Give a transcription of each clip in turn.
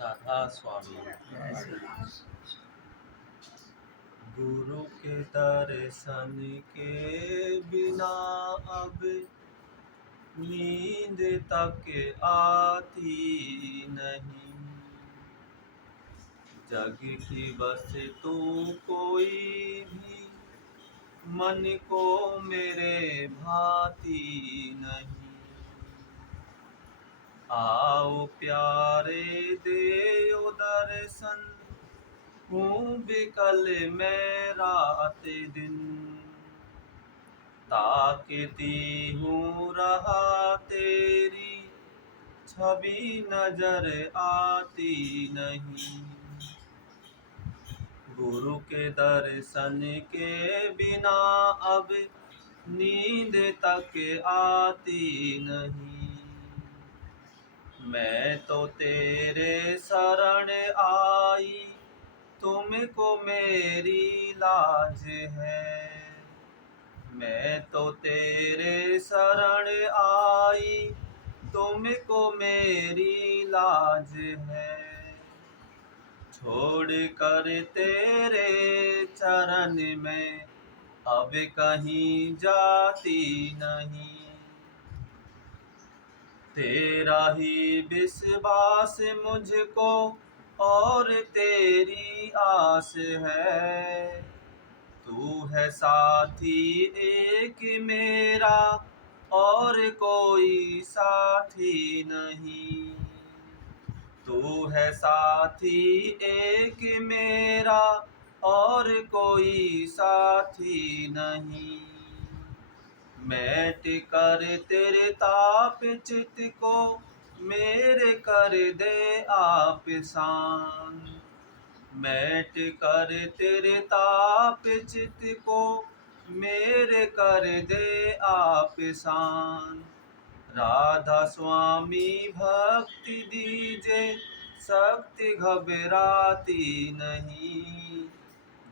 राधा स्वामी। गुरु के दर्शन के बिना अब नींद तक आती नहीं। जग की बस तू कोई भी मन को मेरे भाती नहीं। आओ प्यारे देओ दर्शन, हूँ बिकल मैं रात दिन। ताकती हूँ रहा तेरी छवि नजर आती नहीं। गुरु के दर्शन के बिना अब नींद तक आती नहीं। मैं तो तेरे शरण आई, तुमको मेरी लाज है। मैं तो तेरे शरण आई, तुमको मेरी लाज है। छोड़ कर तेरे चरण में अब कहीं जाती नहीं। तेरा ही विश्वास मुझको और तेरी आस है। तू है साथी एक मेरा और कोई साथी नहीं। तू है साथी एक मेरा और कोई साथी नहीं। मैट कर तेरे ताप चित को मेरे कर दे आप शांत। मैट कर तेरे ताप चित को मेरे कर दे आप शांत। राधा स्वामी भक्ति दीजे, शक्ति घबराती नहीं।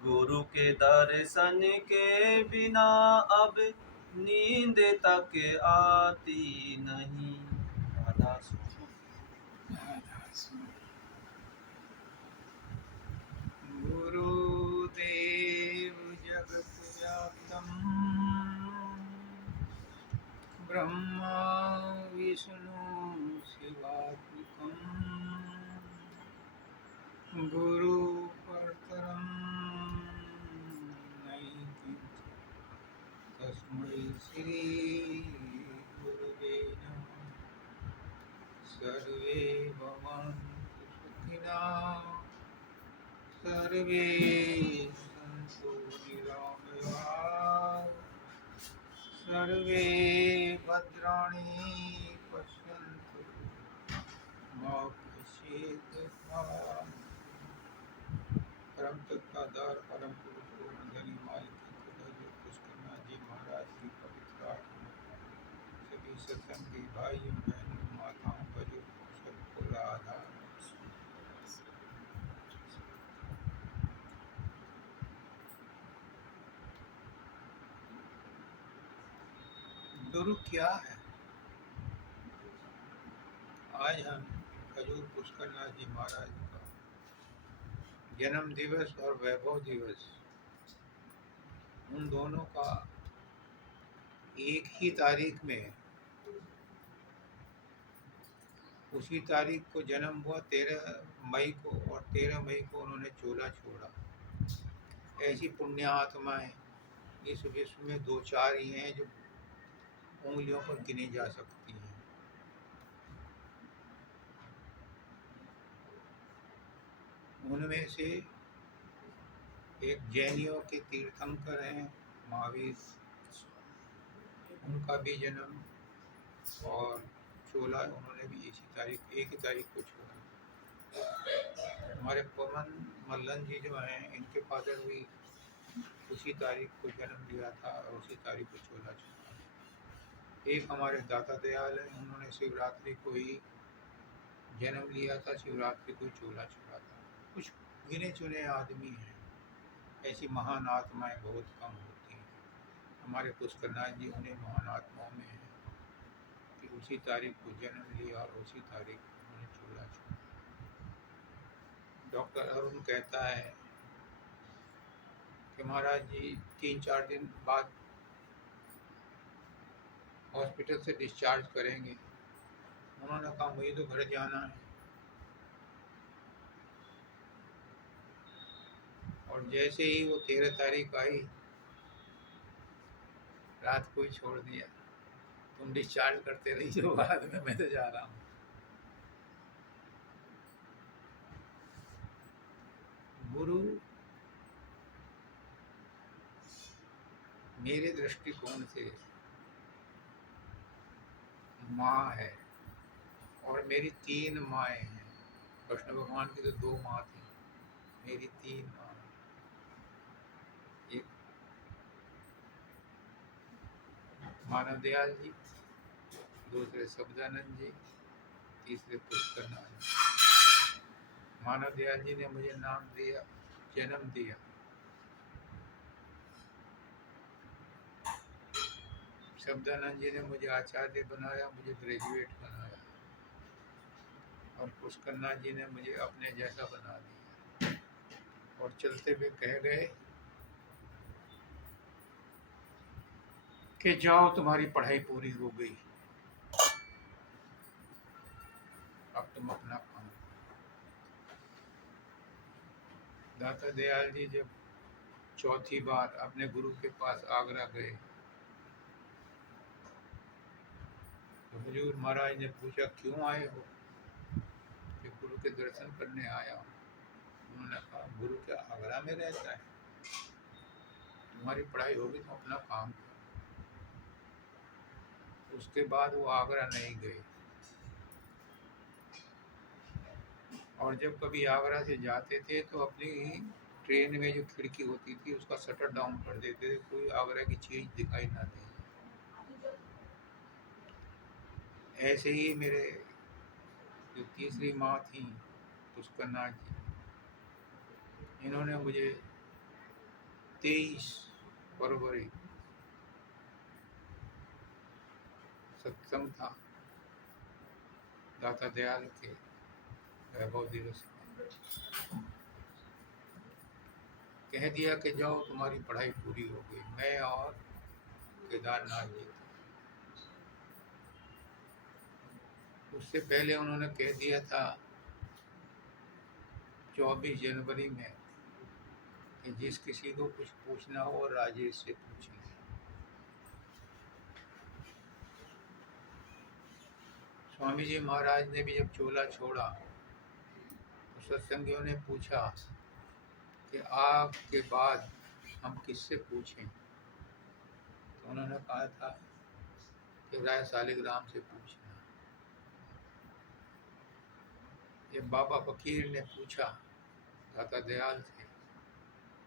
गुरु के दर्शन के बिना अब नींद तक आती नहीं। राधा स्वामी। गुरुदेव जगत व्याप्तम् ब्रह्मा विष्णु शिवात्मकम् गुरु परतरम् नैति तस्मै श्री गुरुवे नमः। सर्वे भवन्तु सुखिनः, सर्वे सन्तु निरामयाः, सर्वे भद्राणि पश्यन्तु मा कश्चित् दुःखभाग्। परम तत्वदार परम पुरुष धनी मालिक पुष्करनाथ जी महाराज की पवित्र आत्मा, सभी सत्संगी भाइयों बहनों माताओं बुजुर्गों सबको राधा। गुरु क्या है? आज हम खजूर पुष्करनाथ जी महाराज का जन्म दिवस और वैभव दिवस, उन दोनों का एक ही तारीख में, उसी तारीख को जन्म हुआ 13 मई को, और 13 मई को उन्होंने चोला छोड़ा। ऐसी पुण्य आत्माएं इस विश्व में दो चार ही हैं जो उंगलियों पर गिनी जा सकती हैं। उनमें से एक जैनियों के तीर्थंकर हैं महावीर, उनका भी जन्म और चोला उन्होंने भी एक ही तारीख को छोड़ा। हमारे पवन मल्लन जी जो हैं, इनके फादर भी उसी तारीख को जन्म लिया था और उसी तारीख को चोला छोड़ा। एक हमारे दाता दयाल हैं, उन्होंने शिवरात्रि को ही जन्म लिया था, शिवरात्रि को चोला छोड़ा था। कुछ गिने चुने आदमी हैं, ऐसी महान आत्माएं बहुत कम होती हैं। हमारे पुष्करनाथ जी उन्हें महान आत्माओं में हैं कि उसी तारीख को जन्म लिया और उसी तारीख को उन्होंने चोला छोड़ा। डॉक्टर अरुण कहता है कि महाराज जी 3-4 दिन बाद हॉस्पिटल से डिस्चार्ज करेंगे। उन्होंने कहा मुझे तो घर जाना है। और जैसे ही वो 13 तारीख आई, रात को ही छोड़ दिया, तुम डिस्चार्ज करते रही हो, बाद में मैं तो जा रहा हूँ। गुरु मेरे दृष्टिकोण से माँ है, और मेरी 3 माएँ हैं। कृष्ण भगवान की तो 2 माँ थी, मेरी 3 माँ। एक मानव दयाल जी, दूसरे शब्दानंद जी, तीसरे पुष्करनाथ जी। मानव दयाल जी ने मुझे नाम दिया, जन्म दिया। शब्दानंद जी ने मुझे आचार्य बनाया, मुझे ग्रेजुएट बनाया। और पुष्करनाथ जी ने मुझे अपने जैसा बना दिया। और चलते हुए कह गए कि जाओ तुम्हारी पढ़ाई पूरी हो गई, अब तुम अपना काम। दाता दयाल जी जब चौथी बार अपने गुरु के पास आगरा गए, तो हुजूर महाराज ने पूछा क्यों आए हो? कि गुरु के दर्शन करने आया हूँ। उन्होंने कहा गुरु क्या आगरा में रहता है? तुम्हारी पढ़ाई होगी तो अपना काम करो। उसके बाद वो आगरा नहीं गए। और जब कभी आगरा से जाते थे तो अपनी ट्रेन में जो खिड़की होती थी उसका शटर डाउन कर देते थे, कोई आगरा की चीज दिखाई ना दे। ऐसे ही मेरे जो तीसरी माँ थी पुष्करनाथ जी, इन्होंने मुझे 23 फरवरी सत्संग था दाता दयाल के वैभव दिवस में, कह दिया कि जाओ तुम्हारी पढ़ाई पूरी हो गई। मैं और केदारनाथ जी थे। उससे पहले उन्होंने कह दिया था 24 जनवरी में कि जिस किसी को कुछ पूछना हो राजेश से पूछिए। स्वामी जी महाराज ने भी जब चोला छोड़ा तो सत्संगियों ने पूछा कि आपके बाद हम किससे पूछें? तो उन्होंने कहा था कि राय सालिग्राम से पूछना। ये बाबा फकीर ने पूछा दाता दयाल से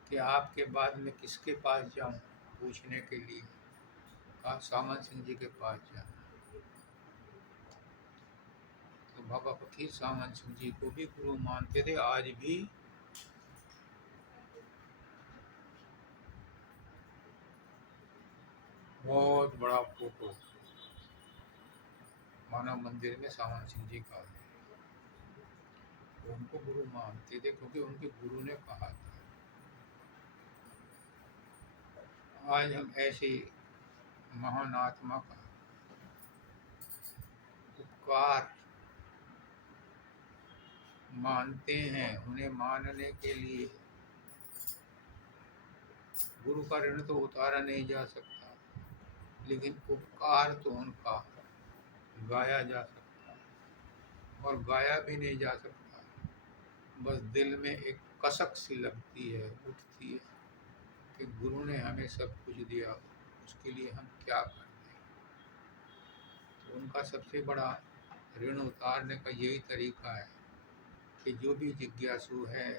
कि आपके बाद में किसके पास जाऊं पूछने के लिए? कहा सामन सिंह जी के पास जाना। तो बाबा फकीर सामन सिंह जी को भी गुरु मानते थे। आज भी बहुत बड़ा फोटो मानव मंदिर में सामन सिंह जी का है। उनको गुरु मानते थे क्योंकि उनके गुरु ने कहा था। आज हम ऐसे महान आत्मा का उपकार मानते हैं। उन्हें मानने के लिए गुरु का ऋण तो उतारा नहीं जा सकता, लेकिन उपकार तो उनका गाया जा सकता है। और गाया भी नहीं जा सकता, बस दिल में एक कसक सी लगती है, उठती है कि गुरु ने हमें सब कुछ दिया, उसके लिए हम क्या कर दें। तो उनका सबसे बड़ा ऋण उतारने का यही तरीका है कि जो भी जिज्ञासु है,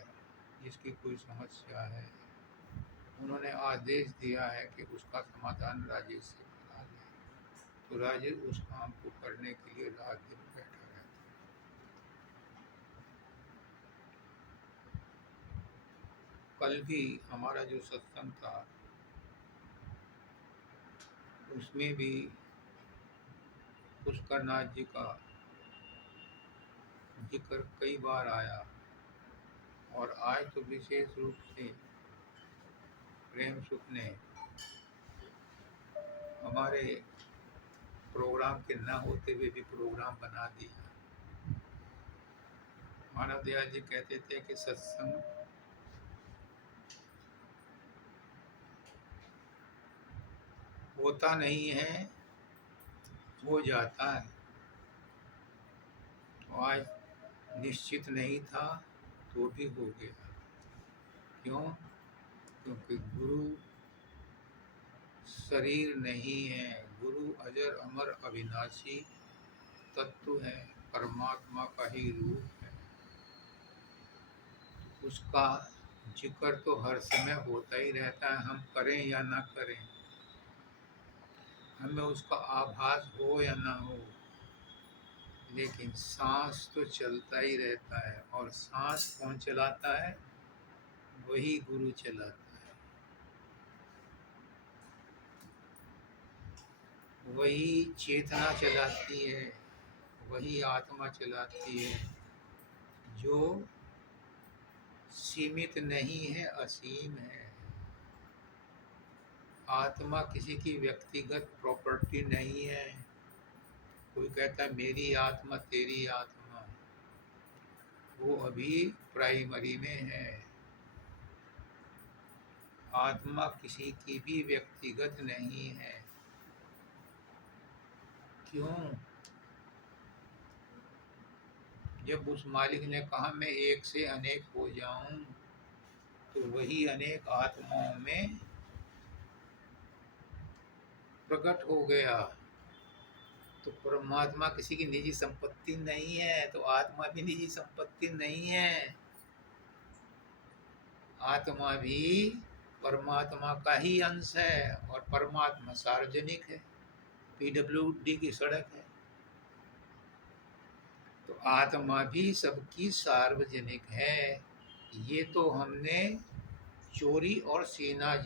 जिसकी कोई समस्या है, उन्होंने आदेश दिया है कि उसका समाधान राजेश से करा लें। तो राजेश उस काम को करने के लिए रात दिन बैठा रहता है। कल भी हमारा जो सत्संग था उसमें भी पुष्करनाथ जी का जिक्र कई बार आया और आज तो विशेष रूप से प्रेम सुख ने हमारे प्रोग्राम के ना होते हुए भी प्रोग्राम बना दिया। मानव दयाल जी कहते थे कि सत्संग होता नहीं है, हो जाता है। तो आज निश्चित नहीं था तो भी हो गया। क्यों? क्योंकि गुरु शरीर नहीं है, गुरु अजर अमर अविनाशी तत्व है, परमात्मा का ही रूप है। उसका जिक्र तो हर समय होता ही रहता है, हम करें या ना करें, हमें उसका आभास हो या ना हो, लेकिन सांस तो चलता ही रहता है। और सांस कौन चलाता है? वही गुरु चलाता है, वही चेतना चलाती है, वही आत्मा चलाती है, जो सीमित नहीं है, असीम है। आत्मा किसी की व्यक्तिगत प्रॉपर्टी नहीं है। कोई कहता है मेरी आत्मा तेरी आत्मा, वो अभी प्राइमरी में है। आत्मा किसी की भी व्यक्तिगत नहीं है। क्यों? जब उस मालिक ने कहा मैं एक से अनेक हो जाऊं, तो वही अनेक आत्माओं में प्रकट हो गया। तो परमात्मा किसी की निजी संपत्ति नहीं है, तो आत्मा भी निजी संपत्ति नहीं है। आत्मा भी परमात्मा का ही अंश है, और परमात्मा सार्वजनिक है, पीडब्ल्यूडी की सड़क है। तो आत्मा भी सबकी सार्वजनिक है। ये तो हमने चोरी और सीना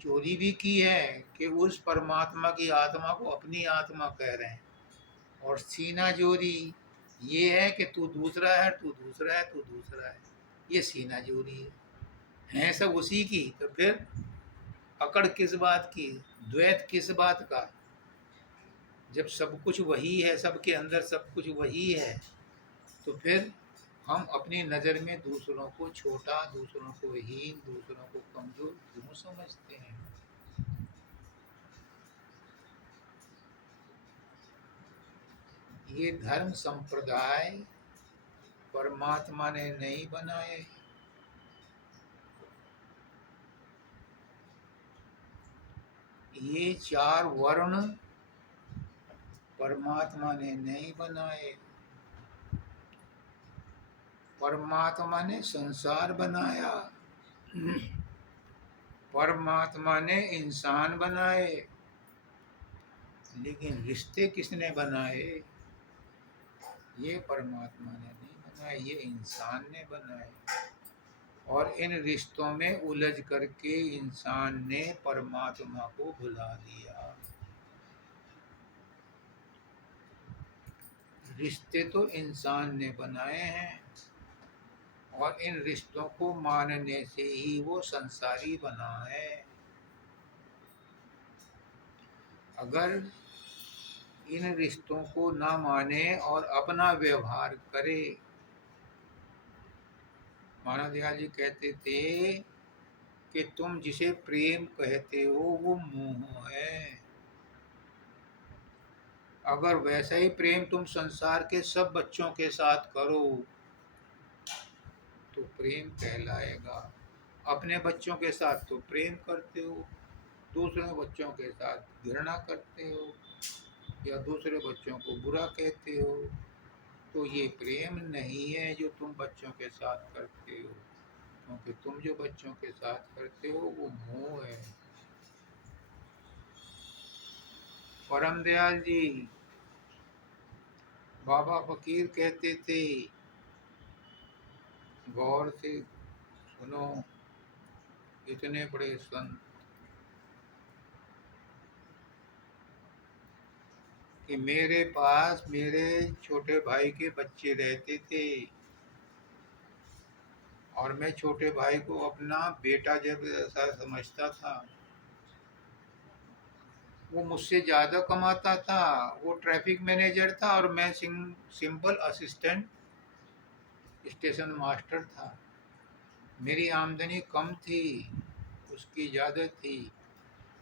चोरी भी की है कि उस परमात्मा की आत्मा को अपनी आत्मा कह रहे हैं, और सीना जोरी ये है कि तू दूसरा है, तू दूसरा है, तू दूसरा है। ये सीना जोरी है सब उसी की। तो फिर अकड़ किस बात की, द्वैत किस बात का? जब सब कुछ वही है, सबके अंदर सब कुछ वही है, तो फिर हम अपनी नज़र में दूसरों को छोटा, दूसरों को हीन, दूसरों को कमजोर क्यों समझते हैं? ये धर्म संप्रदाय परमात्मा ने नहीं बनाए। ये चार वर्ण परमात्मा ने नहीं बनाए। परमात्मा ने संसार बनाया, परमात्मा ने इंसान बनाए, लेकिन रिश्ते किसने बनाए? ये परमात्मा ने नहीं बनाए, ये इंसान ने बनाए। और इन रिश्तों में उलझ करके इंसान ने परमात्मा को भुला दिया। रिश्ते तो इंसान ने बनाए हैं, और इन रिश्तों को मानने से ही वो संसारी बना है। अगर इन रिश्तों को ना माने और अपना व्यवहार करे, मानव दयाल जी कहते थे कि तुम जिसे प्रेम कहते हो वो मोह है। अगर वैसा ही प्रेम तुम संसार के सब बच्चों के साथ करो तो प्रेम कहलाएगा। अपने बच्चों के साथ तो प्रेम करते हो, दूसरे बच्चों के साथ घृणा करते हो, या दूसरे बच्चों को बुरा कहते हो, तो ये प्रेम नहीं है जो तुम बच्चों के साथ करते हो। क्योंकि तुम जो बच्चों के साथ करते हो वो मोह है। परम दयाल जी, बाबा फकीर कहते थे, गौर से सुनो, इतने बड़े संत, कि मेरे पास मेरे छोटे भाई के बच्चे रहते थे, और मैं छोटे भाई को अपना बेटा जब ऐसा समझता था। वो मुझसे ज़्यादा कमाता था, वो ट्रैफिक मैनेजर था और मैं सिंपल असिस्टेंट स्टेशन मास्टर था। मेरी आमदनी कम थी, उसकी ज़्यादा थी,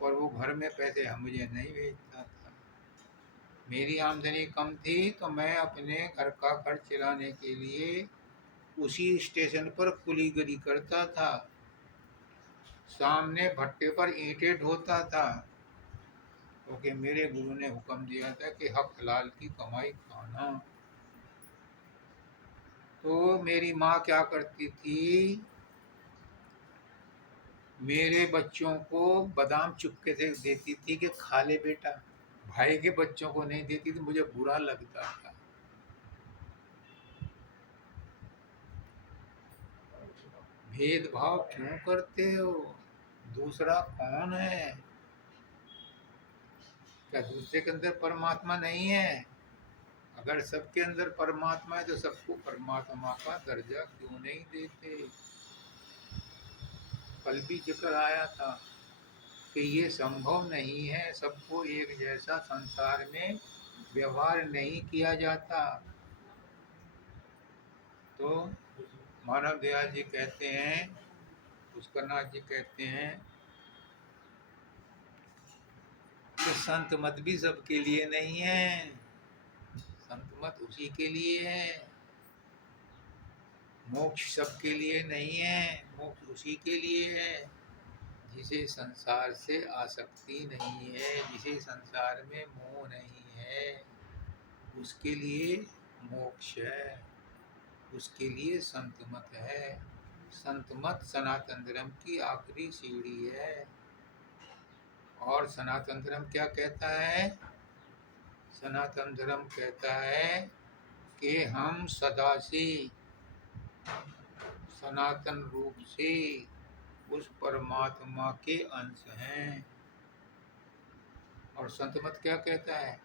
और वो घर में पैसे हम मुझे नहीं भेजता था। मेरी आमदनी कम थी तो मैं अपने घर का खर्च चलाने के लिए उसी स्टेशन पर कुलीगरी करता था, सामने भट्टे पर ईंटें ढोता था, क्योंकि मेरे गुरु ने हुक्म दिया था कि हक हलाल की कमाई खाना। तो मेरी माँ क्या करती थी, मेरे बच्चों को बादाम चुपके से देती थी कि खा ले बेटा, भाई के बच्चों को नहीं देती थी, मुझे बुरा लगता था। भेदभाव क्यों करते हो? दूसरा कौन है? क्या दूसरे के अंदर परमात्मा नहीं है? अगर सबके अंदर परमात्मा है तो सबको परमात्मा का दर्जा क्यों नहीं देते? कल भी जिक्र आया था कि ये संभव नहीं है, सबको एक जैसा संसार में व्यवहार नहीं किया जाता। तो मानव दयाल जी कहते हैं, पुष्करनाथ जी कहते हैं कि संत मत भी सबके लिए नहीं है, संत मत उसी के लिए है। मोक्ष सबके लिए नहीं है, मोक्ष उसी के लिए है जिसे संसार से आसक्ति नहीं है, जिसे संसार में मोह नहीं है, उसके लिए मोक्ष है, उसके लिए संत मत है। संत मत सनातन धर्म की आखिरी सीढ़ी है। और सनातन धर्म क्या कहता है? सनातन धर्म कहता है कि हम सदा से सनातन रूप से उस परमात्मा के अंश हैं। और संत मत क्या कहता है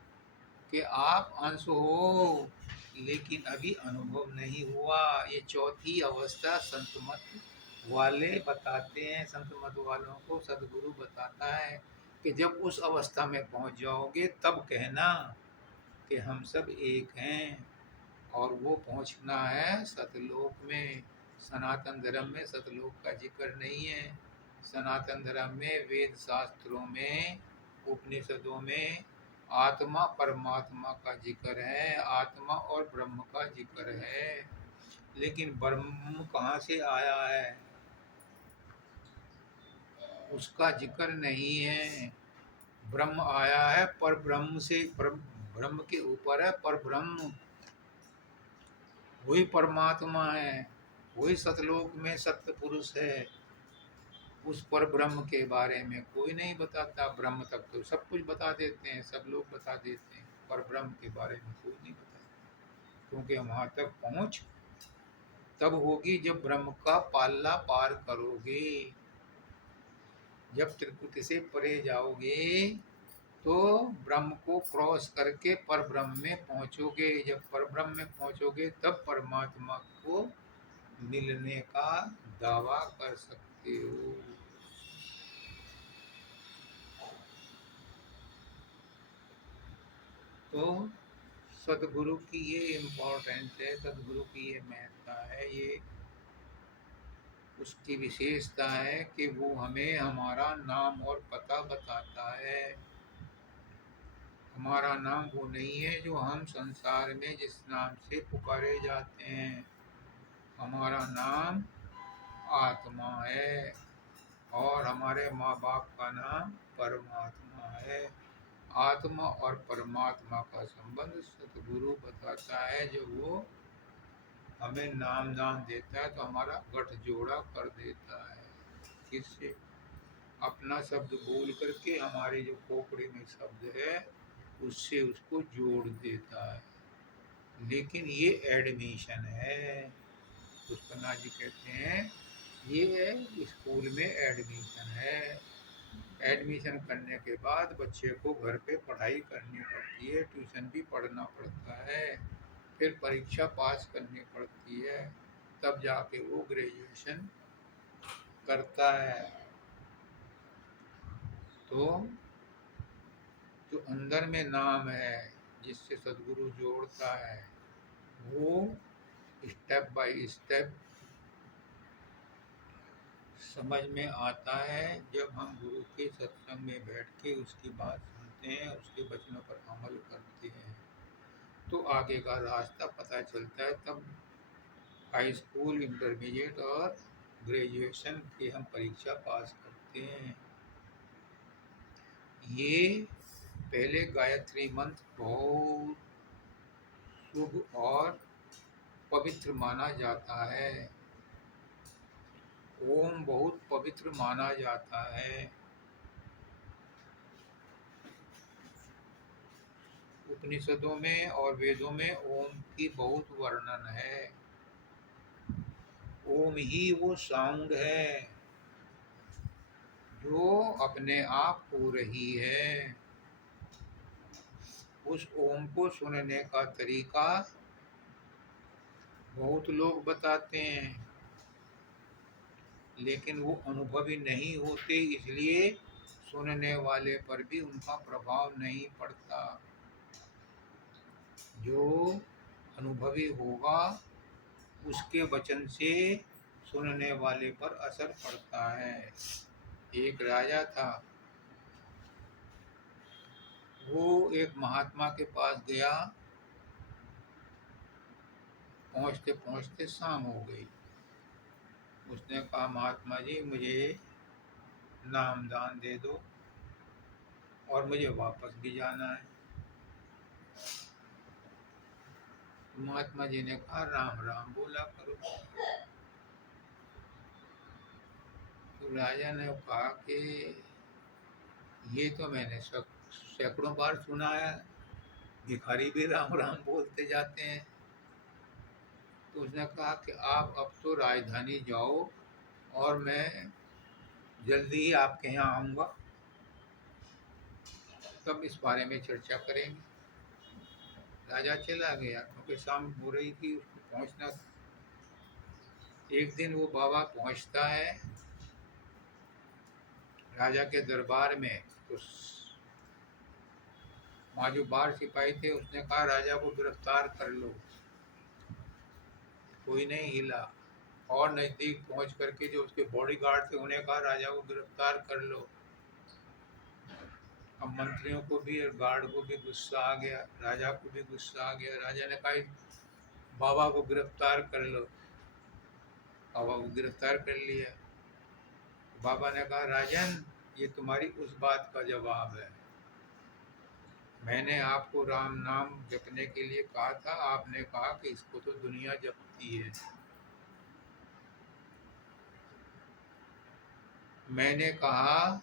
कि आप अंश हो लेकिन अभी अनुभव नहीं हुआ। ये चौथी अवस्था संत मत वाले बताते हैं, संत मत वालों को सदगुरु बताता है कि जब उस अवस्था में पहुंच जाओगे तब कहना कि हम सब एक हैं। और वो पहुंचना है सतलोक में। सनातन धर्म में सतलोक का जिक्र नहीं है। सनातन धर्म में वेद शास्त्रों में उपनिषदों में आत्मा परमात्मा का जिक्र है, आत्मा और ब्रह्म का जिक्र है। लेकिन ब्रह्म कहाँ से आया है उसका जिक्र नहीं है। ब्रह्म आया है पर ब्रह्म से, ब्रह्म के ऊपर है पर ब्रह्म, वही परमात्मा है, वही सतलोक में सत्य पुरुष है। उस पर ब्रह्म के बारे में कोई नहीं बताता। ब्रह्म तक तो सब कुछ बता देते हैं, सब लोग बता देते हैं, पर ब्रह्म के बारे में कोई नहीं बताता। क्योंकि वहाँ तक पहुँच तब होगी जब ब्रह्म का पाल्ला पार करोगे, जब त्रिकुटी से परे जाओगे तो ब्रह्म को क्रॉस करके पर ब्रह्म में पहुँचोगे। जब पर ब्रह्म में पहुँचोगे तब परमात्मा को मिलने का दावा कर सकते हो। तो सदगुरु की ये इम्पोर्टेंस है, सदगुरु की ये महत्ता है, ये उसकी विशेषता है कि वो हमें हमारा नाम और पता बताता है। हमारा नाम वो नहीं है जो हम संसार में जिस नाम से पुकारे जाते हैं। हमारा नाम आत्मा है और हमारे माँ बाप का नाम परमात्मा है। आत्मा और परमात्मा का संबंध सतगुरु बताता है। जो वो हमें नाम दान देता है तो हमारा गठजोड़ा कर देता है। किससे? अपना शब्द बोल करके हमारे जो खोपड़ी में शब्द है उससे उसको जोड़ देता है। लेकिन ये एडमिशन है। पुष्पनाथ जी कहते हैं ये स्कूल में एडमिशन है। एडमिशन करने के बाद बच्चे को घर पे पढ़ाई करनी पड़ती है, ट्यूशन भी पढ़ना पड़ता है, फिर परीक्षा पास करनी पड़ती है, तब जाके वो ग्रेजुएशन करता है। तो जो अंदर में नाम है जिससे सदगुरु जोड़ता है, वो स्टेप बाय स्टेप समझ में आता है जब हम गुरु के सत्संग में बैठ के उसकी बात सुनते हैं, उसके वचनों पर अमल करते हैं, तो आगे का रास्ता पता चलता है। तब हाई स्कूल, इंटरमीडिएट और ग्रेजुएशन की हम परीक्षा पास करते हैं। ये पहले गायत्री मंत्र बहुत शुभ और पवित्र माना जाता है। ओम बहुत पवित्र माना जाता है। उपनिषदों में और वेदों में ओम की बहुत वर्णन है। ओम ही वो साउंड है जो अपने आप हो रही है। उस ओम को सुनने का तरीका बहुत लोग बताते हैं, लेकिन वो अनुभवी नहीं होते, इसलिए सुनने वाले पर भी उनका प्रभाव नहीं पड़ता। जो अनुभवी होगा उसके वचन से सुनने वाले पर असर पड़ता है। एक राजा था, वो एक महात्मा के पास गया। पहुंचते पहुंचते शाम हो गई। उसने कहा, महात्मा जी मुझे नाम दान दे दो और मुझे वापस भी जाना है। महात्मा जी ने कहा, राम राम बोला करो। तो राजा ने कहा कि ये तो मैंने सैकड़ों बार सुना है, भिखारी भी राम राम बोलते जाते हैं। तो उसने कहा कि आप अब तो राजधानी जाओ और मैं जल्दी ही आपके यहाँ आऊँगा, तब इस बारे में चर्चा करेंगे। राजा चला गया क्योंकि शाम हो रही थी, उसको पहुँचना था। एक दिन वो बाबा पहुँचता है राजा के दरबार में। तो वहाँ जो बार सिपाही थे उसने कहा, राजा को गिरफ्तार कर लो। कोई नहीं हिला। और नज़दीक पहुँच करके जो उसके बॉडीगार्ड थे उन्हें कहा, राजा को गिरफ्तार कर लो। अब मंत्रियों को भी और गार्ड को भी गुस्सा आ गया, राजा को भी गुस्सा आ गया। राजा ने कहा, बाबा को गिरफ्तार कर लो। बाबा को गिरफ्तार कर लिया। बाबा ने कहा, राजन ये तुम्हारी उस बात का जवाब है। मैंने आपको राम नाम जपने के लिए कहा था, आपने कहा कि इसको तो दुनिया जपती है। मैंने कहा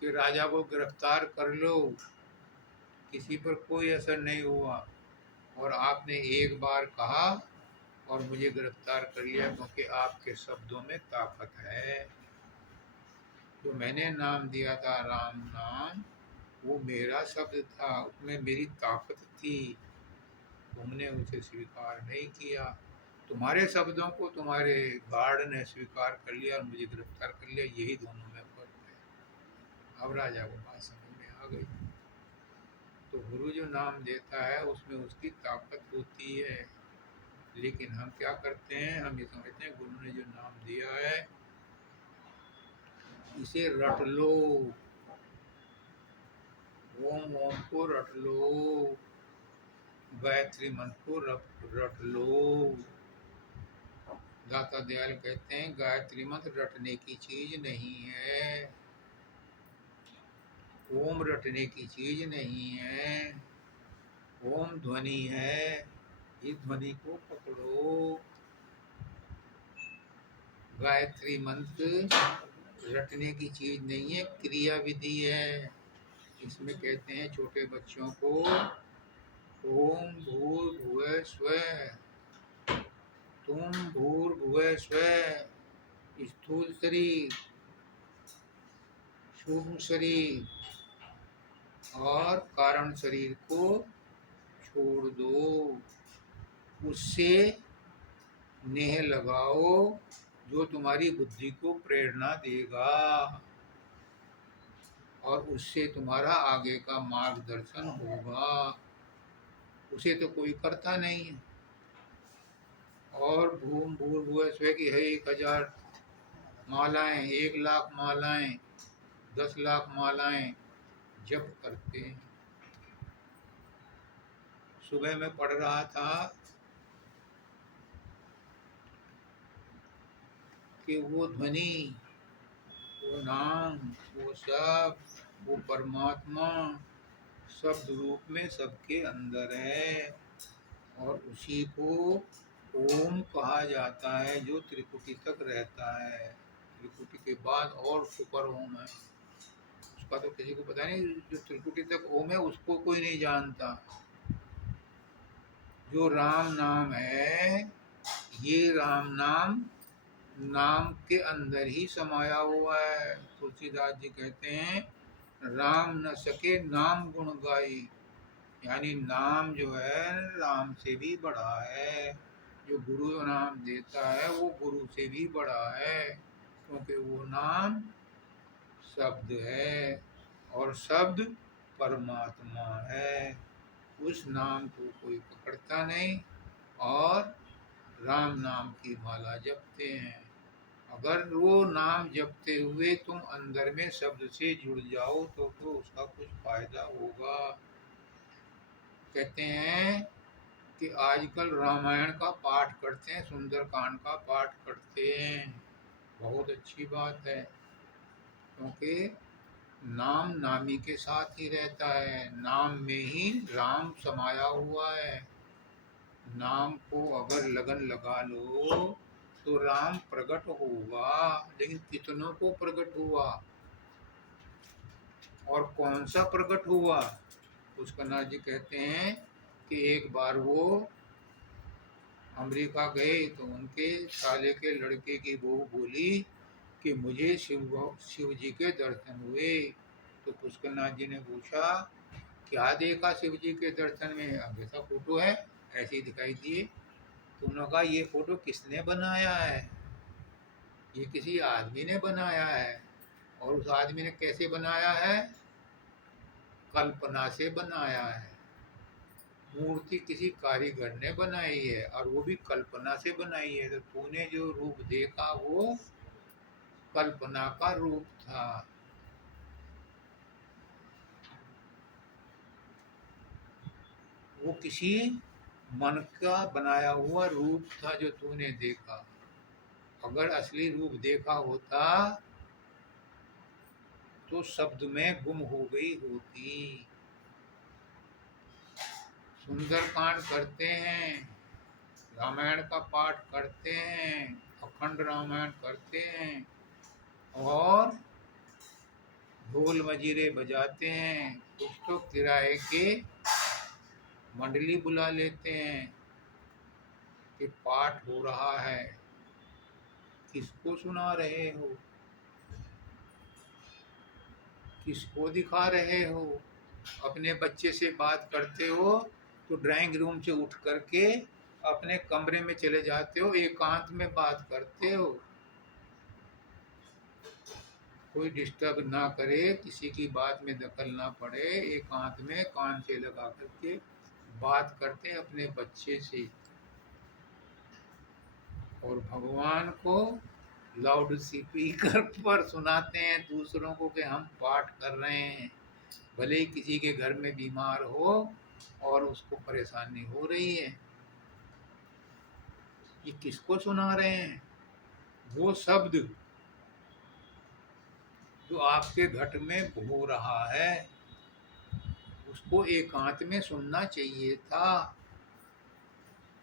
कि राजा को गिरफ्तार कर लो, किसी पर कोई असर नहीं हुआ। और आपने एक बार कहा और मुझे गिरफ्तार कर लिया, क्योंकि आपके शब्दों में ताकत है। जो मैंने नाम दिया था राम नाम, वो मेरा शब्द था, उसमें मेरी ताकत थी। तुमने उसे स्वीकार नहीं किया। तुम्हारे शब्दों को तुम्हारे गार्ड ने स्वीकार कर लिया और मुझे गिरफ्तार कर लिया, यही दोनों में फर्क है। अब राजा को बात समझ में आ गई। तो गुरु जो नाम देता है उसमें उसकी ताकत होती है, लेकिन हम क्या करते हैं, हम ये समझते हैं गुरु ने जो नाम दिया है इसे रट लो। ओम ओम को रट लो, गायत्री मंत्र को रट लो। दाता दयाल कहते हैं, गायत्री मंत्र रटने की चीज नहीं है, ओम रटने की चीज नहीं है। ओम ध्वनि है, इस ध्वनि को पकड़ो। गायत्री मंत्र रटने की चीज नहीं है, क्रिया विधि है। इसमें कहते हैं छोटे बच्चों को, ओम भूर्भुवः स्वः, तुम भूर्भुवः स्वः, स्थूल शरीर, सूक्ष्म शरीर और कारण शरीर को छोड़ दो। उससे नेह लगाओ जो तुम्हारी बुद्धि को प्रेरणा देगा और उससे तुम्हारा आगे का मार्गदर्शन होगा। उसे तो कोई करता नहीं है। और भूम भूर्भुवः स्व की है 1000 मालाएं, 1,00,000 मालाएं, 10,00,000 मालाएं जप करते हैं। सुबह में पढ़ रहा था कि वो ध्वनि, वो नाम, वो सब, वो परमात्मा शब्द रूप में सबके अंदर है और उसी को ओम कहा जाता है, जो त्रिपुटी तक रहता है। त्रिपुटी के बाद और सुपर ओम है, उसका तो किसी को पता नहीं। जो त्रिपुटी तक ओम है उसको कोई नहीं जानता। जो राम नाम है, ये राम नाम नाम के अंदर ही समाया हुआ है। तुलसीदास जी कहते हैं, राम न सके नाम गुण गाई, यानी नाम जो है राम से भी बड़ा है। जो गुरु नाम देता है वो गुरु से भी बड़ा है, क्योंकि वो नाम शब्द है और शब्द परमात्मा है। उस नाम को कोई पकड़ता नहीं और राम नाम की माला जपते हैं। अगर वो नाम जपते हुए तुम अंदर में शब्द से जुड़ जाओ तो उसका कुछ फायदा होगा। कहते हैं कि आजकल रामायण का पाठ करते हैं, सुंदरकांड का पाठ करते हैं, बहुत अच्छी बात है, क्योंकि नाम नामी के साथ ही रहता है। नाम में ही राम समाया हुआ है। नाम को अगर लगन लगा लो तो राम प्रकट होगा, लेकिन कितनों को प्रकट हुआ और कौन सा प्रकट हुआ? पुष्करनाथ जी कहते हैं कि एक बार वो अमेरिका गए तो उनके साले के लड़के की बहू बोली कि मुझे शिव जी के दर्शन हुए। तो पुष्करनाथ जी ने पूछा, क्या देखा शिव जी के दर्शन में? अब ऐसा फोटो है, ऐसे ही दिखाई दिए। तो उन्होंने कहा, ये फोटो किसने बनाया है? ये किसी आदमी ने बनाया है। और उस आदमी ने कैसे बनाया है? कल्पना से बनाया है। मूर्ति किसी कारीगर ने बनाई है और वो भी कल्पना से बनाई है। तो तूने जो रूप देखा वो कल्पना का रूप था। वो किसी मन का बनाया हुआ रूप था जो तूने देखा। अगर असली रूप देखा होता तो शब्द में गुम हो गई होती। सुंदरकांड करते हैं, रामायण का पाठ करते हैं, अखंड रामायण करते हैं और ढोल मजीरे बजाते हैं। कुछ तो किराए के मंडली बुला लेते हैं कि पाठ हो रहा है। किसको सुना रहे हो? किसको दिखा रहे हो? अपने बच्चे से बात करते हो तो ड्राइंग रूम से उठ करके अपने कमरे में चले जाते हो, एकांत में बात करते हो। कोई डिस्टर्ब ना करे, किसी की बात में दखल ना पड़े, एकांत में कान से लगा करके बात करते हैं अपने बच्चे से। और भगवान को लाउड स्पीकर पर सुनाते हैं दूसरों को कि हम पाठ कर रहे हैं, भले ही किसी के घर में बीमार हो और उसको परेशानी हो रही है। ये किसको सुना रहे हैं? वो शब्द जो आपके घट में हो रहा है उसको एकांत में सुनना चाहिए था,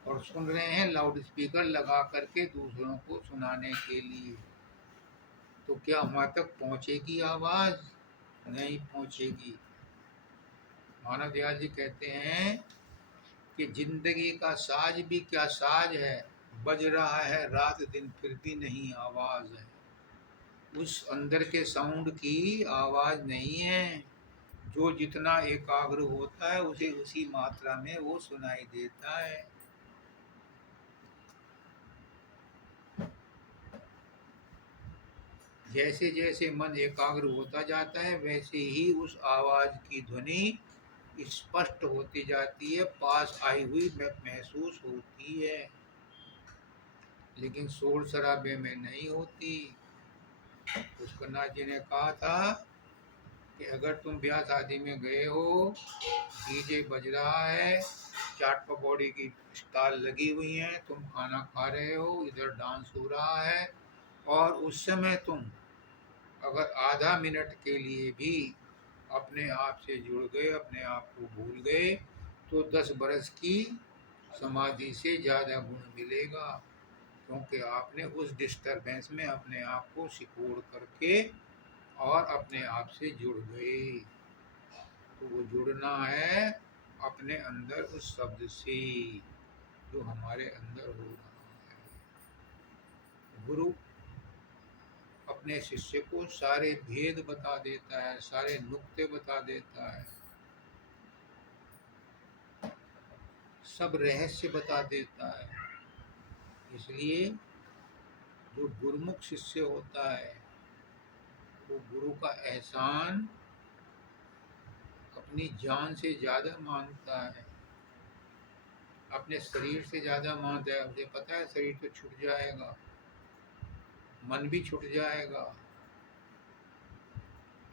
और सुन रहे हैं लाउड स्पीकर लगा करके दूसरों को सुनाने के लिए। तो क्या वहां तक पहुंचेगी आवाज? नहीं पहुंचेगी। मानव दयाल जी कहते हैं कि जिंदगी का साज भी क्या साज है, बज रहा है रात दिन फिर भी नहीं आवाज है। उस अंदर के साउंड की आवाज नहीं है। जो जितना एकाग्र होता है उसे उसी मात्रा में वो सुनाई देता है। जैसे जैसे मन एकाग्र होता जाता है वैसे ही उस आवाज की ध्वनि स्पष्ट होती जाती है, पास आई हुई महसूस होती है, लेकिन शोर शराबे में नहीं होती। पुष्करनाथ जी ने कहा था कि अगर तुम ब्याह शादी में गए हो, डीजे बज रहा है, चाट पकौड़ी की स्टॉल लगी हुई है, तुम खाना खा रहे हो, इधर डांस हो रहा है, और उस समय तुम अगर आधा मिनट के लिए भी अपने आप से जुड़ गए, अपने आप को भूल गए, तो 10 बरस की समाधि से ज़्यादा गुण मिलेगा, क्योंकि आपने उस डिस्टरबेंस में अपने आप को सिकोड़ करके और अपने आप से जुड़ गए। तो वो जुड़ना है अपने अंदर उस शब्द से जो हमारे अंदर हो रहा है। गुरु अपने शिष्य को सारे भेद बता देता है, सारे नुक्ते बता देता है, सब रहस्य बता देता है। इसलिए जो गुरुमुख शिष्य होता है वो गुरु का एहसान अपनी जान से ज़्यादा मानता है, अपने शरीर से ज़्यादा मानता है। मुझे पता है शरीर तो छूट जाएगा, मन भी छूट जाएगा,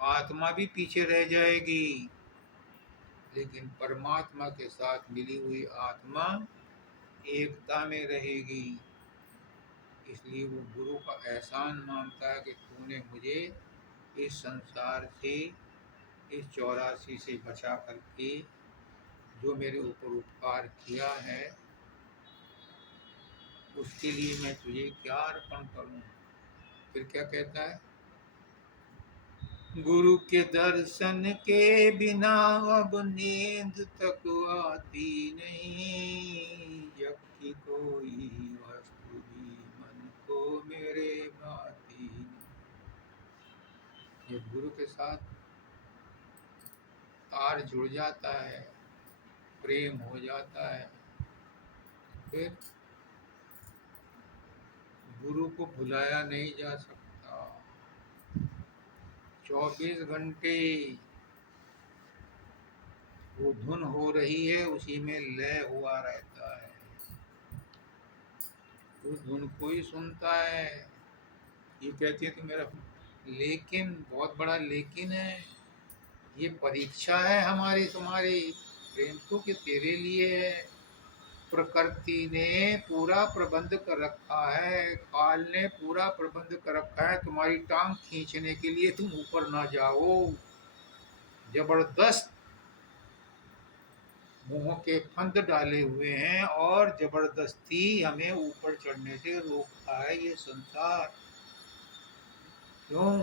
आत्मा भी पीछे रह जाएगी, लेकिन परमात्मा के साथ मिली हुई आत्मा एकता में रहेगी। इसलिए वो गुरु का एहसान मानता है कि तूने मुझे इस संसार से, इस 84 से बचा करके जो मेरे ऊपर उपकार किया है, उसके लिए मैं तुझे क्या अर्पण करूं। फिर क्या कहता है, गुरु के दर्शन के बिना अब नींद तक आती नहीं, जग की कोई वस्तु भी मन को मेरे भाती नहीं। ये गुरु के साथ तार जुड़ जाता है, प्रेम हो जाता है, फिर गुरु को भुलाया नहीं जा सकता। 24 घंटे वो धुन हो रही है, उसी में लय हुआ रहता है, उस धुन को ही सुनता है। ये कहती है तो मेरा, लेकिन बहुत बड़ा लेकिन है, ये परीक्षा है हमारी तुम्हारी, प्रेम तो कि तेरे लिए है। प्रकृति ने पूरा प्रबंध कर रखा है, काल ने पूरा प्रबंध कर रखा है तुम्हारी टांग खींचने के लिए, तुम ऊपर ना जाओ। जबरदस्त मुंह के फंद डाले हुए हैं और जबरदस्ती हमें ऊपर चढ़ने से रोकता है ये संसार। क्यों?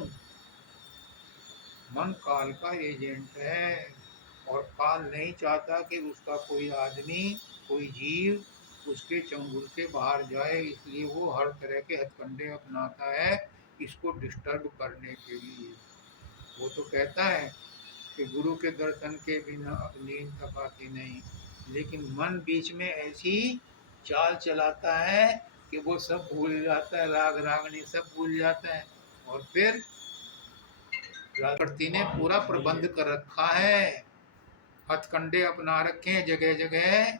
मन काल का एजेंट है, और काल नहीं चाहता कि उसका कोई आदमी, कोई जीव उसके चंगुल से बाहर जाए, इसलिए वो हर तरह के हथकंडे अपनाता है इसको डिस्टर्ब करने के लिए। वो तो कहता है कि गुरु के दर्शन के बिना अब नींद तक आती नहीं, लेकिन मन बीच में ऐसी चाल चलाता है कि वो सब भूल जाता है, राग रागनी सब भूल जाता है, और फिर प्रकृति ने पूरा प्रबंध कर रखा है, हथकंडे अपना रखे हैं, जगह जगह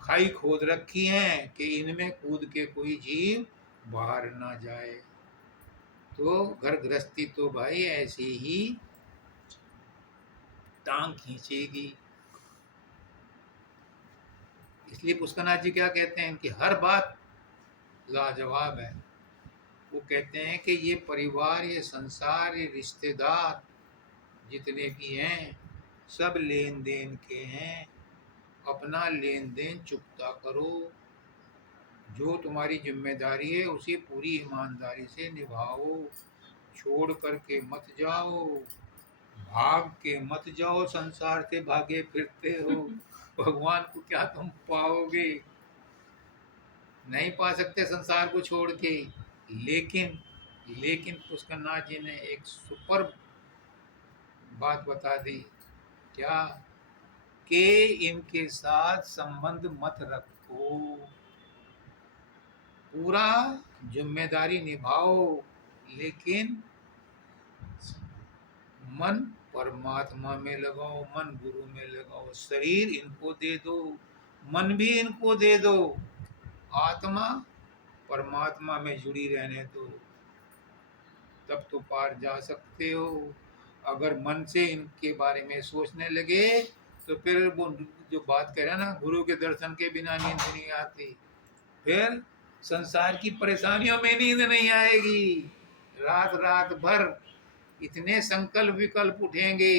खाई खोद रखी हैं कि इनमें कूद के कोई जीव बाहर ना जाए। तो घर गृहस्थी तो भाई ऐसे ही टांग खींचेगी। इसलिए पुष्करनाथ जी क्या कहते हैं, इनकी हर बात लाजवाब है। वो कहते हैं कि ये परिवार, ये संसार, ये रिश्तेदार जितने भी हैं सब लेन देन के हैं, अपना लेन देन चुकता करो, जो तुम्हारी जिम्मेदारी है उसे पूरी ईमानदारी से निभाओ, छोड़ करके मत जाओ, भाग के मत जाओ, संसार से भागे फिरते हो, भगवान को क्या तुम पाओगे, नहीं पा सकते संसार को छोड़ के। लेकिन लेकिन पुष्करनाथ जी ने एक सुपर बात बता दी, क्या? कि इनके साथ संबंध मत रखो, पूरा जिम्मेदारी निभाओ, लेकिन मन परमात्मा में लगाओ, मन गुरु में लगाओ, शरीर इनको दे दो, मन भी इनको दे दो, आत्मा परमात्मा में जुड़ी रहने दो, तब तो पार जा सकते हो। अगर मन से इनके बारे में सोचने लगे तो फिर वो जो बात कह रहे हैं ना, गुरु के दर्शन के बिना नींद नहीं आती, फिर संसार की परेशानियों में नींद नहीं आएगी। रात रात भर इतने संकल्प विकल्प उठेंगे।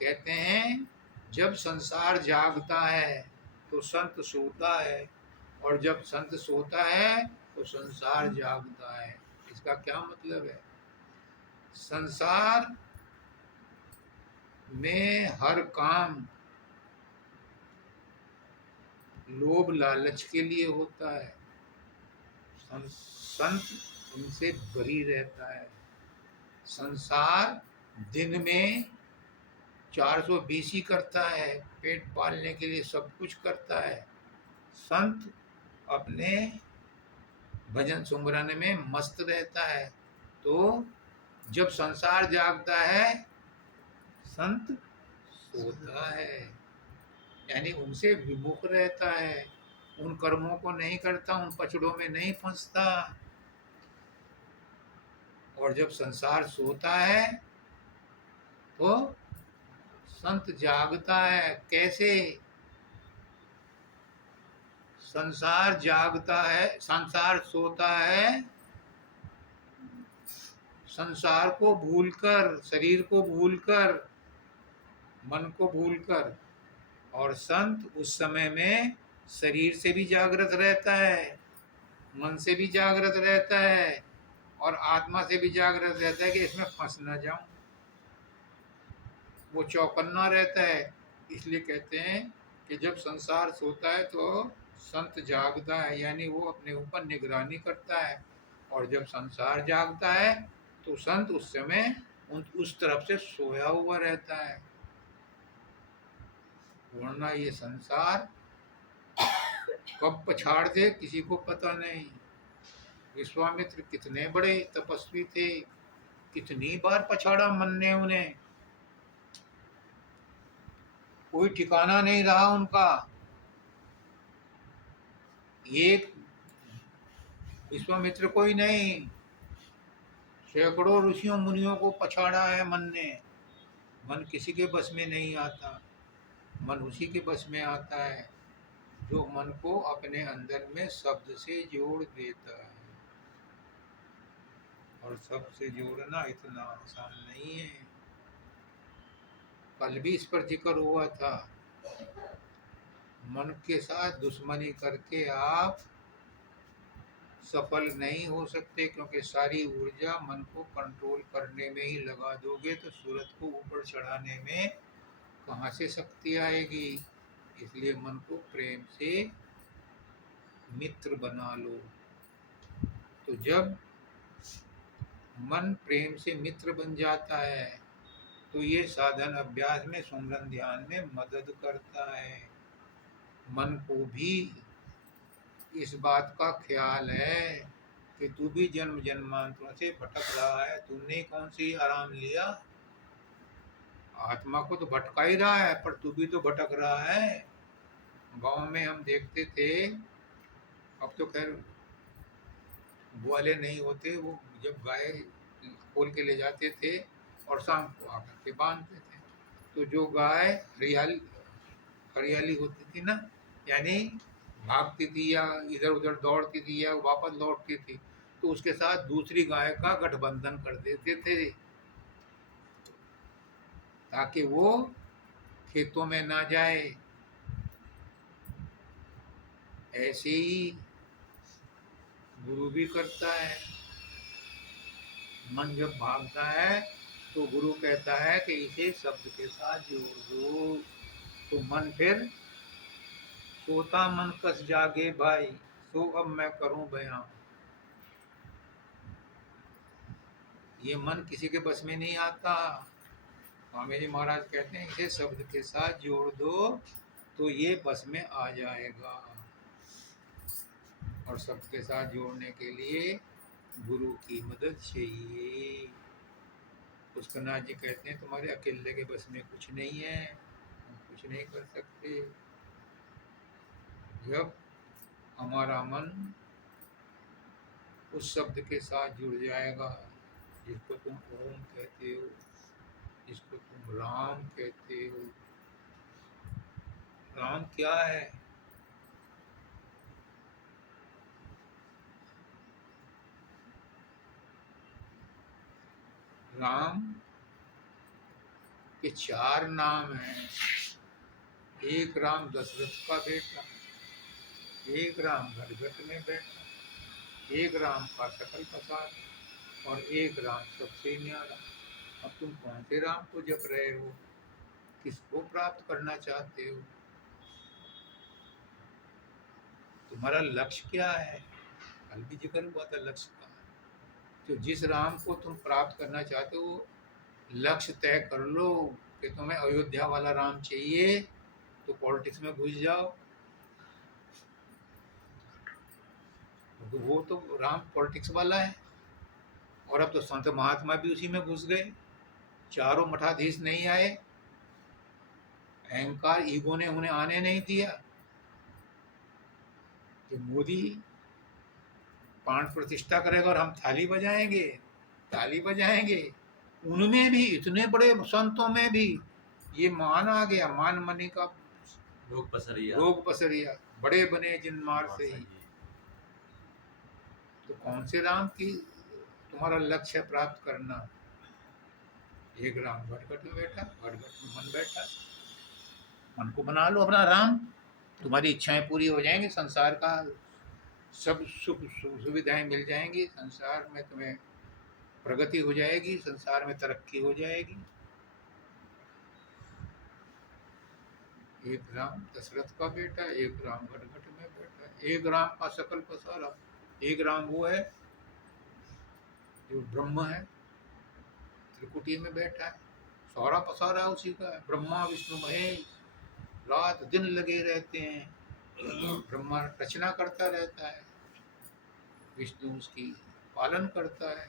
कहते हैं जब संसार जागता है तो संत सोता है, और जब संत सोता है तो संसार जागता है। इसका क्या मतलब है? संसार में हर काम लोभ लालच के लिए होता है, संत उनसे बरी रहता है। संसार दिन में 420 ही करता है, पेट पालने के लिए सब कुछ करता है। संत अपने भजन सुमरन में मस्त रहता है। तो जब संसार जागता है, संत सोता है, यानी उनसे विमुख रहता है, उन कर्मों को नहीं करता, उन पचड़ों में नहीं फंसता। और जब संसार सोता है तो संत जागता है। कैसे? संसार जागता है, संसार सोता है संसार को भूलकर, शरीर को भूलकर, मन को भूलकर, और संत उस समय में शरीर से भी जागृत रहता है, मन से भी जागृत रहता है, और आत्मा से भी जागृत रहता है कि इसमें फंस ना जाऊं। वो चौकन्ना रहता है। इसलिए कहते हैं कि जब संसार सोता है तो संत जागता है, यानी वो अपने ऊपर निगरानी करता है। और जब संसार जागता है तो संत उस समय उस तरफ से सोया हुआ रहता है। वरना ये संसार कब पछाड़ दे किसी को पता नहीं। विश्वामित्र कितने बड़े तपस्वी थे, कितनी बार पछाड़ा मन ने उन्हें, कोई ठिकाना नहीं रहा उनका। एक विश्वामित्र कोई नहीं, सैकड़ों ऋषियों मुनियों को पछाड़ा है मन ने। मन किसी के बस में नहीं आता, मन उसी के बस में आता है जो मन को अपने अंदर में शब्द से जोड़ देता है। और शब्द से जोड़ना इतना आसान नहीं है। कल भी इस पर जिक्र हुआ था। मन के साथ दुश्मनी करके आप सफल नहीं हो सकते, क्योंकि सारी ऊर्जा मन को कंट्रोल करने में ही लगा दोगे तो सूरत को ऊपर चढ़ाने में कहाँ से शक्ति आएगी। इसलिए मन को प्रेम से मित्र बना लो। तो जब मन प्रेम से मित्र बन जाता है तो ये साधन अभ्यास में, सुमरन ध्यान में मदद करता है। मन को भी इस बात का ख्याल है कि तू भी जन्म जन्मांतरों से भटक रहा है, तूने कौन सी आराम लिया। आत्मा को तो भटका ही रहा है, पर तू भी तो भटक रहा है। गांव में हम देखते थे, अब तो खैर ग्वाले नहीं होते, वो जब गाय खोल के ले जाते थे और शाम को आकर के बांधते थे, तो जो गाय हरियाली हरियाली होती थी ना, यानी भागती थी या इधर उधर दौड़ती थी या वापस लौटती थी, तो उसके साथ दूसरी गाय का गठबंधन कर देते थे ताकि वो खेतों में ना जाए। ऐसे ही गुरु भी करता है। मन जब भागता है तो गुरु कहता है कि इसे शब्द के साथ जोड़ दो, तो मन फिर सोता मन कस जागे भाई, सो अब मैं करूं बयां। ये मन किसी के बस में नहीं आता। स्वामी जी महाराज कहते हैं इसे शब्द के साथ जोड़ दो तो ये बस में आ जाएगा। और सबके साथ जोड़ने के लिए गुरु की मदद चाहिए। पुष्करनाथ जी कहते हैं तुम्हारे अकेले के बस में कुछ नहीं है, हम कुछ नहीं कर सकते। जब हमारा मन उस शब्द के साथ जुड़ जाएगा जिसको तुम ओम कहते हो, जिसको तुम राम कहते हो। राम क्या है? राम के 4 नाम हैं। एक राम दशरथ का बेटा, एक राम घटघट में बैठा, एक राम का सकल पसार, और एक राम सबसे न्यारा। अब तुम कौन से राम को जप रहे हो? किसको प्राप्त करना चाहते हो? तुम्हारा लक्ष्य क्या है? कल भी जिक्र हुआ था लक्ष्य का। तो जिस राम को तुम प्राप्त करना चाहते हो, लक्ष्य तय कर लो कि तुम्हें अयोध्या वाला राम चाहिए, तो पॉलिटिक्स में घुस जाओ। तो वो तो राम पॉलिटिक्स वाला है। और अब तो संत महात्मा भी उसी में घुस गए। चारों मठाधीश नहीं आए, अहंकार ईगो ने उन्हें आने नहीं दिया। तो मोदी प्राण प्रतिष्ठा करेगा और हम थाली बजाएंगे, ताली बजाएंगे। उनमें भी, इतने बड़े संतों में भी ये मान आ गया, मान मनी का रोग पसरिया, बड़े बने जिन मार से ही। तो कौन से राम की तुम्हारा लक्ष्य प्राप्त करना? एक राम घटघट में बैठा, घटघट में मन बैठा। मन को बना लो अपना राम, तुम्हारी इच्छाएं पूरी हो जाएंगी, संसार का सब सुख सुविधाएं मिल जाएंगी, संसार में तुम्हें प्रगति हो जाएगी, संसार में तरक्की हो जाएगी। एक राम दशरथ का बेटा, एक राम घटघट में बैठा, एक राम का सकल पसारा। एक राम वो है जो ब्रह्म है, त्रिकुटी में बैठा है, सारा पसारा उसी का है। ब्रह्मा विष्णु महेश रात दिन लगे रहते हैं। ब्रह्मा रचना करता रहता है, विष्णु उसकी पालन करता है,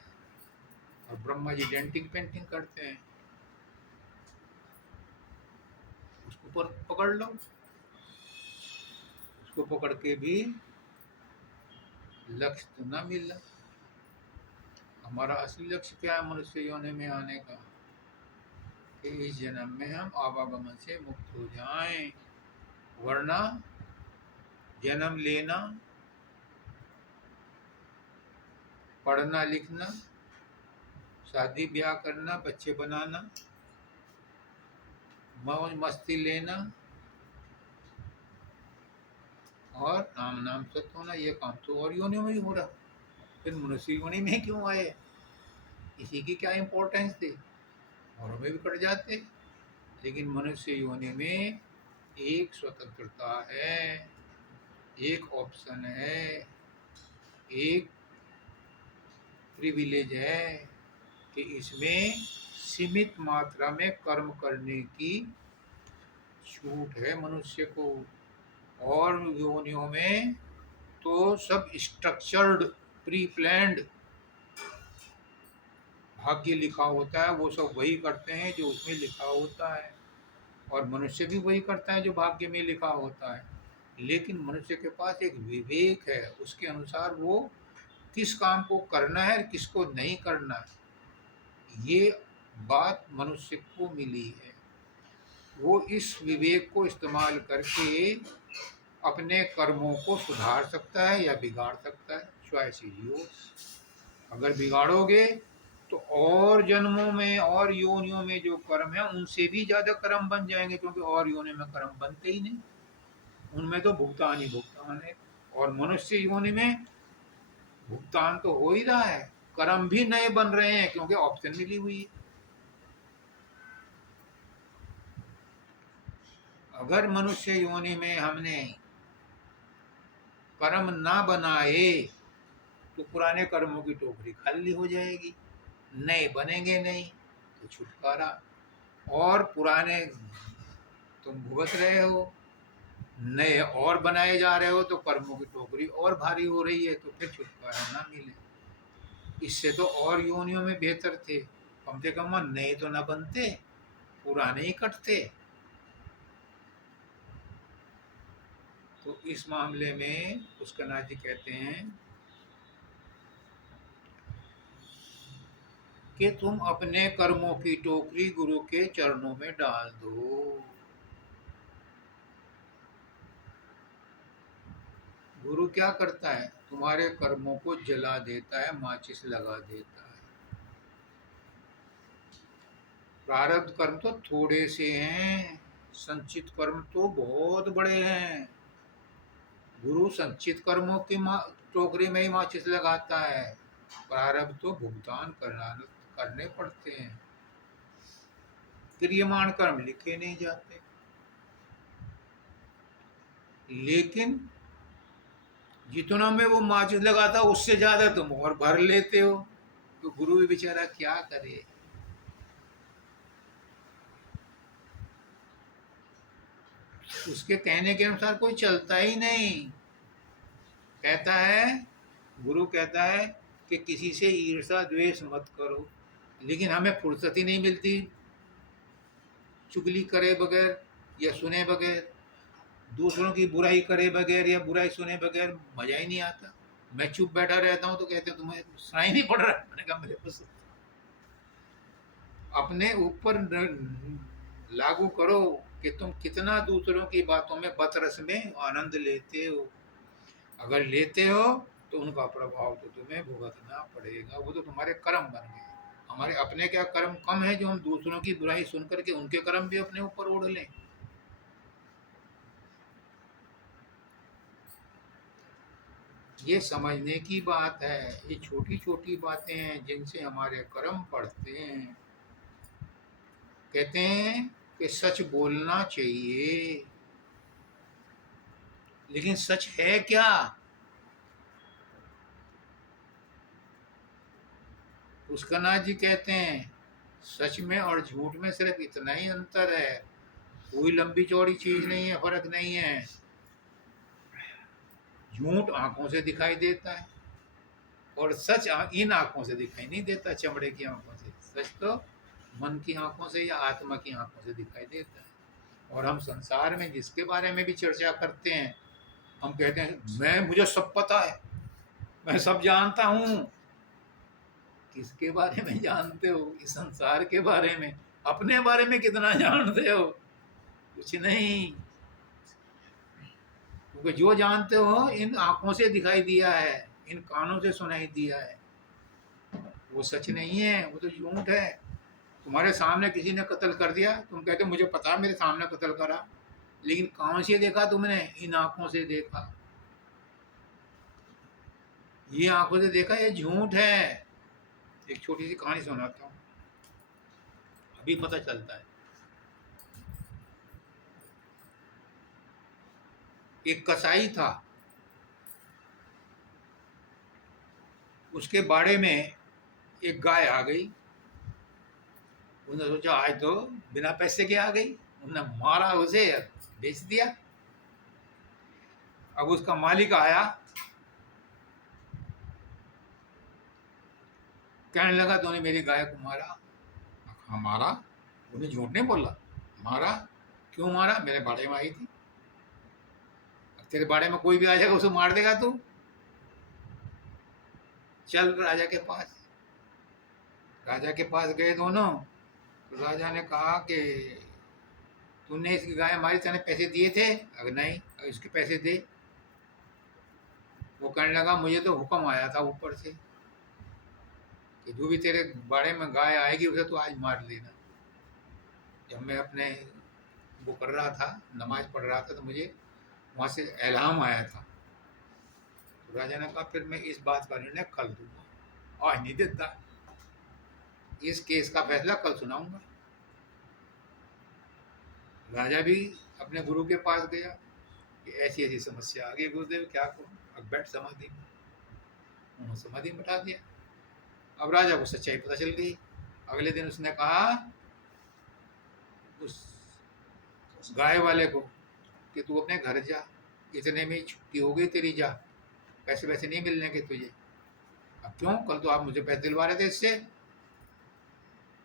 और ब्रह्मा जी डेंटिंग पेंटिंग करते हैं। उसको पकड़ लो, उसको पकड़ के भी लक्ष्य तो ना मिला। हमारा असली लक्ष्य क्या है मनुष्य योनि में आने का? कि इस जन्म में हम आवागमन से मुक्त हो जाएं, वरना जन्म लेना, पढ़ना लिखना, शादी ब्याह करना, बच्चे बनाना, मौज मस्ती लेना और राम नाम सत्य होना, ये काम तो और योनियों में भी हो रहा। फिर मनुष्य योनि में क्यों आए? इसी की क्या इम्पोर्टेंस थी? औरों में भी कट जाते। लेकिन मनुष्य योनि में एक स्वतंत्रता है, एक ऑप्शन है, एक प्रिविलेज है कि इसमें सीमित मात्रा में कर्म करने की छूट है मनुष्य को। और योनियों में तो सब स्ट्रक्चर्ड, प्री प्लान्ड भाग्य लिखा होता है। वो सब वही करते हैं जो उसमें लिखा होता है, और मनुष्य भी वही करता है जो भाग्य में लिखा होता है। लेकिन मनुष्य के पास एक विवेक है, उसके अनुसार वो किस काम को करना है, किसको नहीं करना है, ये बात मनुष्य को मिली है। वो इस विवेक को इस्तेमाल करके अपने कर्मों को सुधार सकता है या बिगाड़ सकता है। Choice is yours. अगर बिगाड़ोगे तो और जन्मों में और योनियों में जो कर्म है उनसे भी ज्यादा कर्म बन जाएंगे, क्योंकि और योनि में कर्म बनते ही नहीं, उनमें तो भुगतान ही भुगतान है। और मनुष्य योनि में भुगतान तो हो ही रहा है, कर्म भी नए बन रहे हैं, क्योंकि ऑप्शन मिली हुई है। अगर मनुष्य योनि में हमने कर्म ना बनाए तो पुराने कर्मों की टोकरी खाली हो जाएगी, नए बनेंगे नहीं, तो छुटकारा। और पुराने तुम भुगत रहे हो, नए और बनाए जा रहे हो तो कर्मों की टोकरी और भारी हो रही है, तो फिर छुटकारा ना मिले। इससे तो और योनियों में बेहतर थे, कम से कम नए तो ना बनते, पुराने ही कटते। तो इस मामले में पुष्करनाथ जी कहते हैं कि तुम अपने कर्मों की टोकरी गुरु के चरणों में डाल दो। गुरु क्या करता है? तुम्हारे कर्मों को जला देता है, माचिस लगा देता है। प्रारब्ध कर्म तो थोड़े से हैं, संचित कर्म तो बहुत बड़े हैं। गुरु संचित कर्मों की टोकरी में ही माचिस लगाता है, प्रारब्ध तो भुगतान करने पड़ते हैं। क्रियमाण कर्म लिखे नहीं जाते, लेकिन जितना में वो माचिस लगाता उससे ज्यादा तुम और भर लेते हो। तो गुरु भी बेचारा क्या करे। उसके कहने के अनुसार कोई चलता ही नहीं। कहता है, गुरु कहता है कि किसी से ईर्ष्या द्वेष मत करो, लेकिन हमें फुर्सत ही नहीं मिलती चुगली करे बगैर या सुने बगैर, दूसरों की बुराई करे बगैर या बुराई सुने बगैर मजा ही नहीं आता। मैं चुप बैठा रहता हूँ तो कहते तुम्हें सुनाई नहीं पड़ रहा है। मैंने कहा मेरे को अपने ऊपर लागू करो कि तुम कितना दूसरों की बातों में बतरस में आनंद लेते हो। अगर लेते हो तो उनका प्रभाव तो तुम्हें भुगतना पड़ेगा, वो तो तुम्हारे कर्म बन गए। हमारे अपने क्या कर्म कम है जो हम दूसरों की बुराई सुन करके उनके कर्म भी अपने ऊपर ओढ़ लें। ये समझने की बात है। ये छोटी छोटी बातें हैं जिनसे हमारे कर्म पड़ते हैं। कहते हैं कि सच बोलना चाहिए, लेकिन सच है क्या? पुष्करनाथ जी कहते हैं सच में और झूठ में सिर्फ इतना ही अंतर है, कोई लंबी चौड़ी चीज नहीं है, फर्क नहीं है। झूठ आंखों से दिखाई देता है और सच इन आंखों से दिखाई नहीं देता, चमड़े की आंखों से। सच तो मन की आंखों से या आत्मा की आंखों से दिखाई देता है। और हम संसार में जिसके बारे में भी चर्चा करते हैं, हम कहते हैं मुझे सब पता है, मैं सब जानता हूँ। किसके बारे में जानते हो? इस संसार के बारे में। अपने बारे में कितना जानते हो? कुछ नहीं। क्योंकि जो जानते हो इन आंखों से दिखाई दिया है, इन कानों से सुनाई दिया है, वो सच नहीं है, वो तो झूठ है। तुम्हारे सामने किसी ने कत्ल कर दिया, तुम कहते मुझे पता मेरे सामने कत्ल करा, लेकिन कौन से देखा तुमने? इन आंखों से देखा। ये आंखों से देखा, ये झूठ है। एक छोटी सी कहानी सुनाता हूँ, अभी पता चलता है। एक कसाई था, उसके बाड़े में एक गाय आ गई। उसने सोचा आज तो बिना पैसे के आ गई, उसने मारा उसे, बेच दिया। अब उसका मालिक आया, कहने लगा तूने मेरी गाय को मारा। हाँ मारा। उन्हें झूठ नहीं बोला, मारा। क्यों मारा? मेरे बाड़े में आई थी। तेरे बाड़े में कोई भी आ जाएगा उसे मार देगा तू? चल राजा के पास। राजा के पास गए दोनों। तो राजा ने कहा कि तूने इसकी गाय मारी, तूने पैसे दिए थे? अगर नहीं, अगर इसके पैसे दे। वो कहने लगा मुझे तो हुक्म आया था ऊपर से कि जो भी तेरे बाड़े में गाय आएगी उसे तो आज मार लेना। जब मैं अपने वो कर रहा था, नमाज पढ़ रहा था, तो मुझे वहाँ से एलाम आया था। तो राजा ने कहा फिर मैं इस बात का निर्णय कल दूंगा, आज नहीं देता। इस केस का फैसला कल सुनाऊंगा। राजा भी अपने गुरु के पास गया कि ऐसी ऐसी समस्या आ गई गुरुदेव, क्या करूं? अब बैठ समाधि में। उन्होंने समाधि में बैठा दिया। अब राजा को सच्चाई पता चल गई। अगले दिन उसने कहा उस गाय वाले को कि तू अपने घर जा, इतने में ही छुट्टी हो गई तेरी, जा, पैसे वैसे नहीं मिलने के तुझे। अब क्यों, कल तो आप मुझे पैसे दिलवा रहे थे इससे।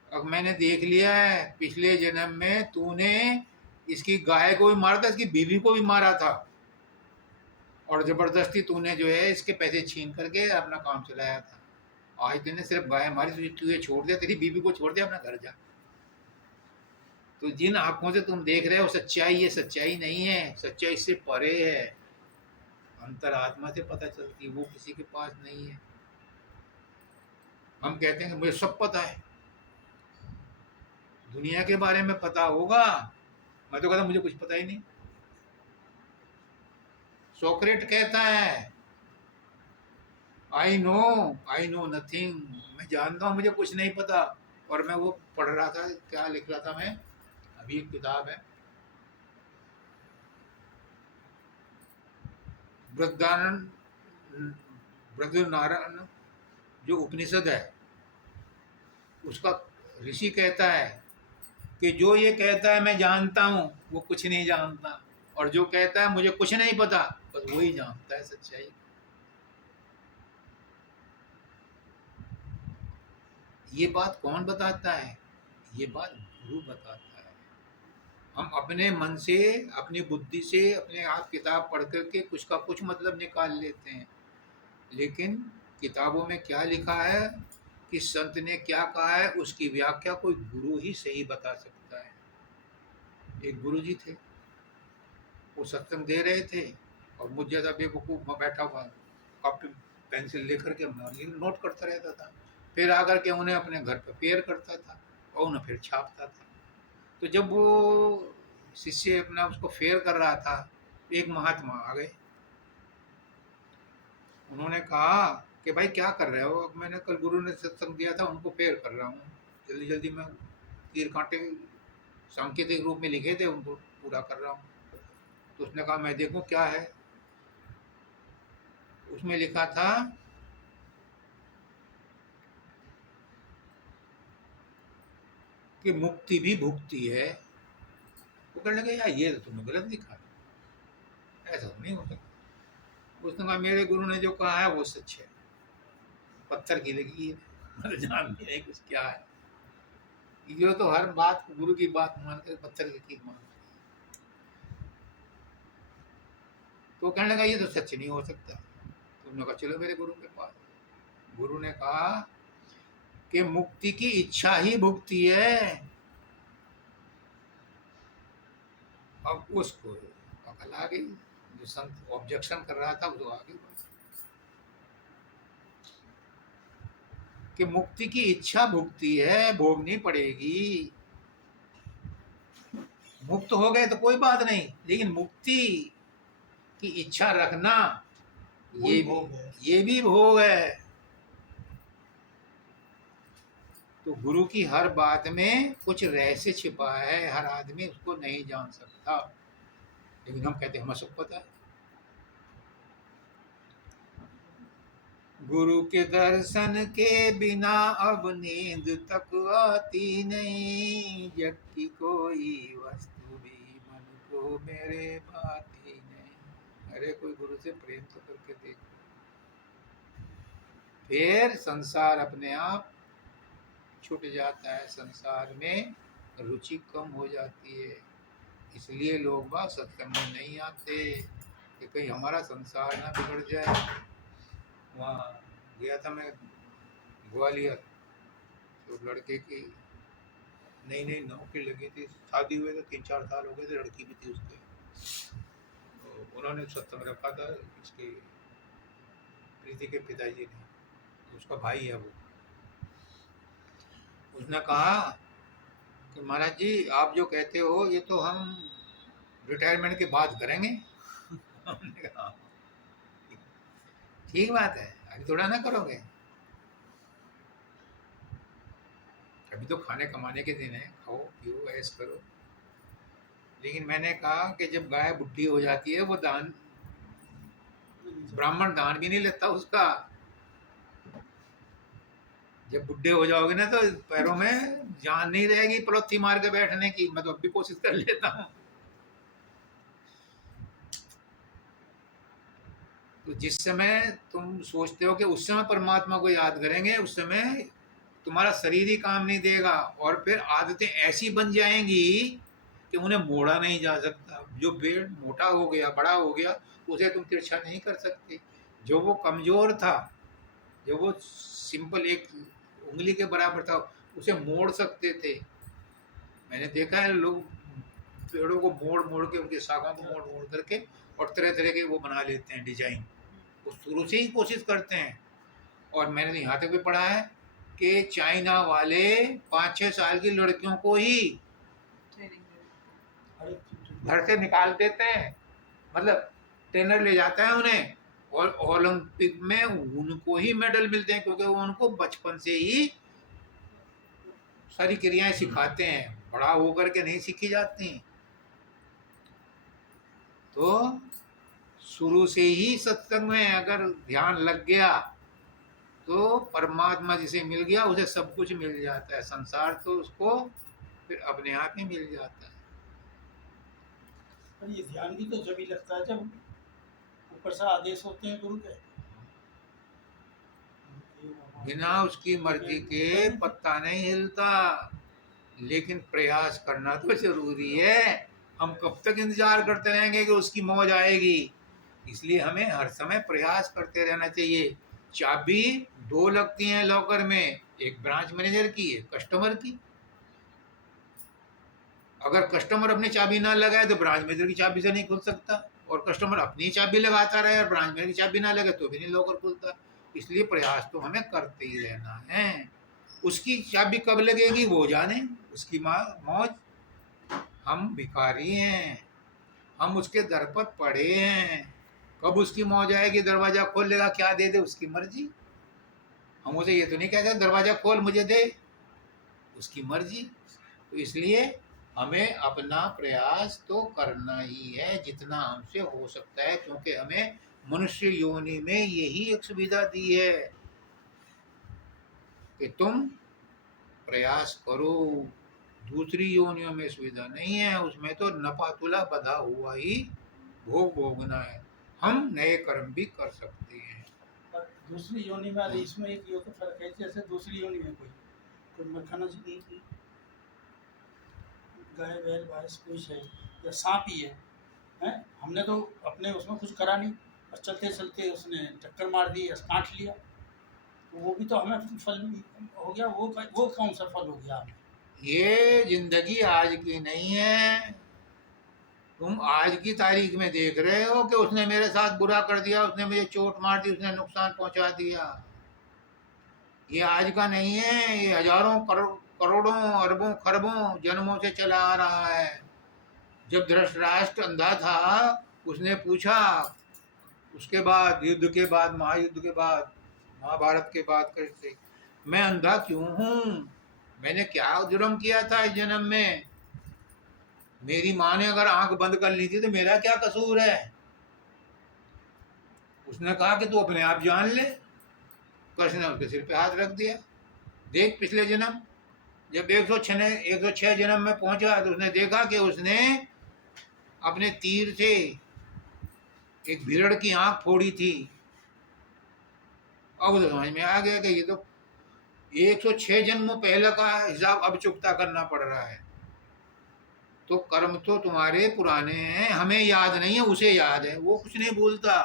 अब मैंने देख लिया है पिछले जन्म में तूने इसकी गाय को भी मारा था, इसकी बीवी को भी मारा था, और जबरदस्ती तूने जो है इसके पैसे छीन करके अपना काम चलाया था। आज तूने सिर्फ गाय मारी, तुझे छोड़ दिया, तेरी बीवी को छोड़ दिया, अपना घर जा। तो जिन आंखों से तुम देख रहे हो सच्चाई, ये सच्चाई नहीं है, सच्चाई इससे परे है, अंतरात्मा से पता चलती है, वो किसी के पास नहीं है। हम कहते हैं कि मुझे सब पता है, दुनिया के बारे में पता होगा, मैं तो कहता मुझे कुछ पता ही नहीं। सोक्रेट कहता है आई नो नथिंग, मैं जानता हूँ मुझे कुछ नहीं पता। और मैं वो पढ़ रहा था, क्या लिख रहा था मैं, अभी एक किताब है बृहदारण्यक जो उपनिषद है, उसका ऋषि कहता है कि जो ये कहता है मैं जानता हूँ, वो कुछ नहीं जानता, और जो कहता है मुझे कुछ नहीं पता, बस वही जानता है सच्चाई। ये बात कौन बताता है? ये बात गुरु बताता है। हम अपने मन से, अपनी बुद्धि से, अपने आप किताब पढ़ करके कुछ का कुछ मतलब निकाल लेते हैं, लेकिन किताबों में क्या लिखा है, कि संत ने क्या कहा है, उसकी व्याख्या कोई गुरु ही सही बता सकता है। एक गुरु जी थे, वो सत्संग दे रहे थे, और मुझ जैसा बेवकूफ़ मैं बैठा हुआ कॉपी पेंसिल लेकर के नोट करता रहता था, फिर आकर के उन्हें अपने घर पर पेयर करता था और उन्हें फिर छापता था। तो जब वो शिष्य अपना उसको फेयर कर रहा था, एक महात्मा आ गए, उन्होंने कहा कि भाई क्या कर रहे हो? अब मैंने कल गुरु ने सत्संग दिया था, उनको फेयर कर रहा हूँ, जल्दी जल्दी मैं तीर कांटे सांकेतिक रूप में लिखे थे उनको पूरा कर रहा हूँ। तो उसने कहा मैं देखूं क्या है। उसमें लिखा था कि मुक्ति भी भुक्ति है। वो कहने लगे यार ये तो तुमने गलत लिखा, ऐसा तो नहीं हो सकता। उसने कहा मेरे गुरु ने जो कहा है वो सच है, पत्थर की लगी है, मैं जान नहीं कुछ क्या है। ये तो हर बात गुरु की बात मानकर पत्थर की कील मान। तो कहने लगा ये तो सच नहीं हो सकता। तुमने कहा चलो मेरे गुरु के पास। गुरु ने कहा कि मुक्ति की इच्छा ही भुक्ति है। अब उसको अकल आ गई, जो संत ऑब्जेक्शन कर रहा था वो आगे कि मुक्ति की इच्छा भुक्ति है, भोगनी पड़ेगी। मुक्त हो गए तो कोई बात नहीं, लेकिन मुक्ति की इच्छा रखना ये भी भोग है। तो गुरु की हर बात में कुछ रहस्य छिपा है, हर आदमी उसको नहीं जान सकता, लेकिन हम कहते हैं हमें सब पता है। गुरु के दर्शन के बिना अब नींद तक आती नहीं, जग की कोई वस्तु भी मन को मेरे भाती नहीं। अरे कोई गुरु से प्रेम तो करके देखो, फिर संसार अपने आप छूट जाता है, संसार में रुचि कम हो जाती है। इसलिए लोग बात सत्संग में नहीं आते कि कहीं हमारा संसार ना बिगड़ जाए। वहाँ गया था मैं ग्वालियर, तो लड़के की नई नई नौकरी लगी थी, शादी हुए तो 3-4 साल हो गए थे, लड़की भी थी उसके। तो उन्होंने सत्संग रखा था इसके प्रीति के पिताजी ने, उसका भाई है वो। उसने कहा कि महाराज जी आप जो कहते हो ये तो हम रिटायरमेंट के बाद करेंगे। हमने कहा ठीक बात है, अभी थोड़ा ना करोगे, अभी तो खाने कमाने के दिन है, खाओ पियो ऐश करो। लेकिन मैंने कहा कि जब गाय बुढ़ी हो जाती है, वो दान ब्राह्मण दान भी नहीं लेता उसका। जब बुढ़े हो जाओगे ना तो पैरों में जान नहीं रहेगी पलौथी मार के बैठने की। मैं तो अब भी कोशिश कर लेता हूँ। तो जिस समय तुम सोचते हो कि उस समय परमात्मा को याद करेंगे, उस समय तुम्हारा शरीर ही काम नहीं देगा, और फिर आदतें ऐसी बन जाएंगी कि उन्हें मोड़ा नहीं जा सकता। जो पेड़ मोटा हो गया, बड़ा हो गया, उसे तुम तिरछा नहीं कर सकते। जो वो कमजोर था, जो वो सिंपल एक उंगली के बराबर था, उसे मोड़ सकते थे। मैंने देखा है लोग पेड़ों को मोड़ मोड़ के, उनकी शाखाओं को मोड़ मोड़ करके और तरह तरह के वो बना लेते हैं डिजाइन। वो शुरू से ही कोशिश करते हैं। और मैंने तो यहाँ तक भी पढ़ा है कि चाइना वाले 5-6 साल की लड़कियों को ही घर से निकाल देते हैं, मतलब ट्रेनर ले जाता है उन्हें, और ओलंपिक में उनको ही मेडल मिलते हैं, क्योंकि वो उनको बचपन से ही सारी क्रियाएं सिखाते हैं, बड़ा होकर के नहीं सीखी जाती। तो शुरू से ही सत्संग में अगर ध्यान लग गया तो परमात्मा जिसे मिल गया उसे सब कुछ मिल जाता है। संसार तो उसको फिर अपने आप ही मिल जाता है। पर ये ध्यान भी तो जब ही लगता है जब ऊपर से आदेश होते हैं गुरु के। बिना उसकी मर्जी के पत्ता नहीं हिलता, लेकिन प्रयास करना तो जरूरी है। हम कब तक इंतजार करते रहेंगे कि उसकी मौज आएगी? इसलिए हमें हर समय प्रयास करते रहना चाहिए। चाबी 2 लगती हैं लॉकर में, एक ब्रांच मैनेजर की, एक कस्टमर की। अगर कस्टमर अपनी चाबी ना लगाए तो ब्रांच मैनेजर की चाबी से नहीं खुल सकता, और कस्टमर अपनी चाबी लगाता रहे और ब्रांच मैनेजर की चाबी ना लगे तो भी नहीं लॉकर खुलता। इसलिए प्रयास तो हमें करते ही रहना है। उसकी चाबी कब लगेगी वो जाने, उसकी मौज। हम भिखारी हैं, हम उसके दर पर पड़े हैं। कब उसकी मौज आएगी, दरवाजा खोल लेगा, क्या दे दे उसकी मर्जी। हम उसे ये तो नहीं कहते दरवाजा खोल मुझे दे, उसकी मर्जी। तो इसलिए हमें अपना प्रयास तो करना ही है जितना हमसे हो सकता है, क्योंकि हमें मनुष्य योनि में यही एक सुविधा दी है कि तुम प्रयास करो। दूसरी योनियों में सुविधा नहीं है, उसमें तो नपातुला बंधा हुआ ही भोग भोगना है। हम नए कर्म भी कर सकते हैं। पर दूसरी योनि में इसमें एक ये तो फर्क है, जैसे दूसरी योनि में कोई मखाना गाय बैल भैंस कुछ है या सांप ही है, हैं? हमने तो अपने उसमें कुछ करा नहीं, और चलते चलते उसने टक्कर मार दी या काट लिया, तो वो भी तो हमें फल हो गया। वो कौन सा फल हो गया हमें? ये जिंदगी आज की नहीं है। तुम आज की तारीख में देख रहे हो कि उसने मेरे साथ बुरा कर दिया, उसने मुझे चोट मार दी, उसने नुकसान पहुंचा दिया। ये आज का नहीं है, ये हजारों करोड़ों अरबों खरबों जन्मों से चला आ रहा है। जब धृतराष्ट्र अंधा था, उसने पूछा, उसके बाद युद्ध के बाद, महायुद्ध के बाद, महाभारत के बाद कैसे, मैं अंधा क्यों हूँ? मैंने क्या जुर्म किया था इस जन्म में? मेरी माँ ने अगर आंख बंद कर ली थी तो मेरा क्या कसूर है? उसने कहा कि तू अपने आप जान ले। कृष्ण ने उसके सिर पे हाथ रख दिया। देख पिछले जन्म, जब 106 जन्म में पहुंचा तो उसने देखा कि उसने अपने तीर से एक भिड़ड़ की आंख फोड़ी थी। अब तो समझ में आ गया कि ये तो 106 जन्म पहले का हिसाब अब चुकता करना पड़ रहा है। तो कर्म तो तुम्हारे पुराने हैं, हमें याद नहीं है, उसे याद है। वो कुछ नहीं भूलता।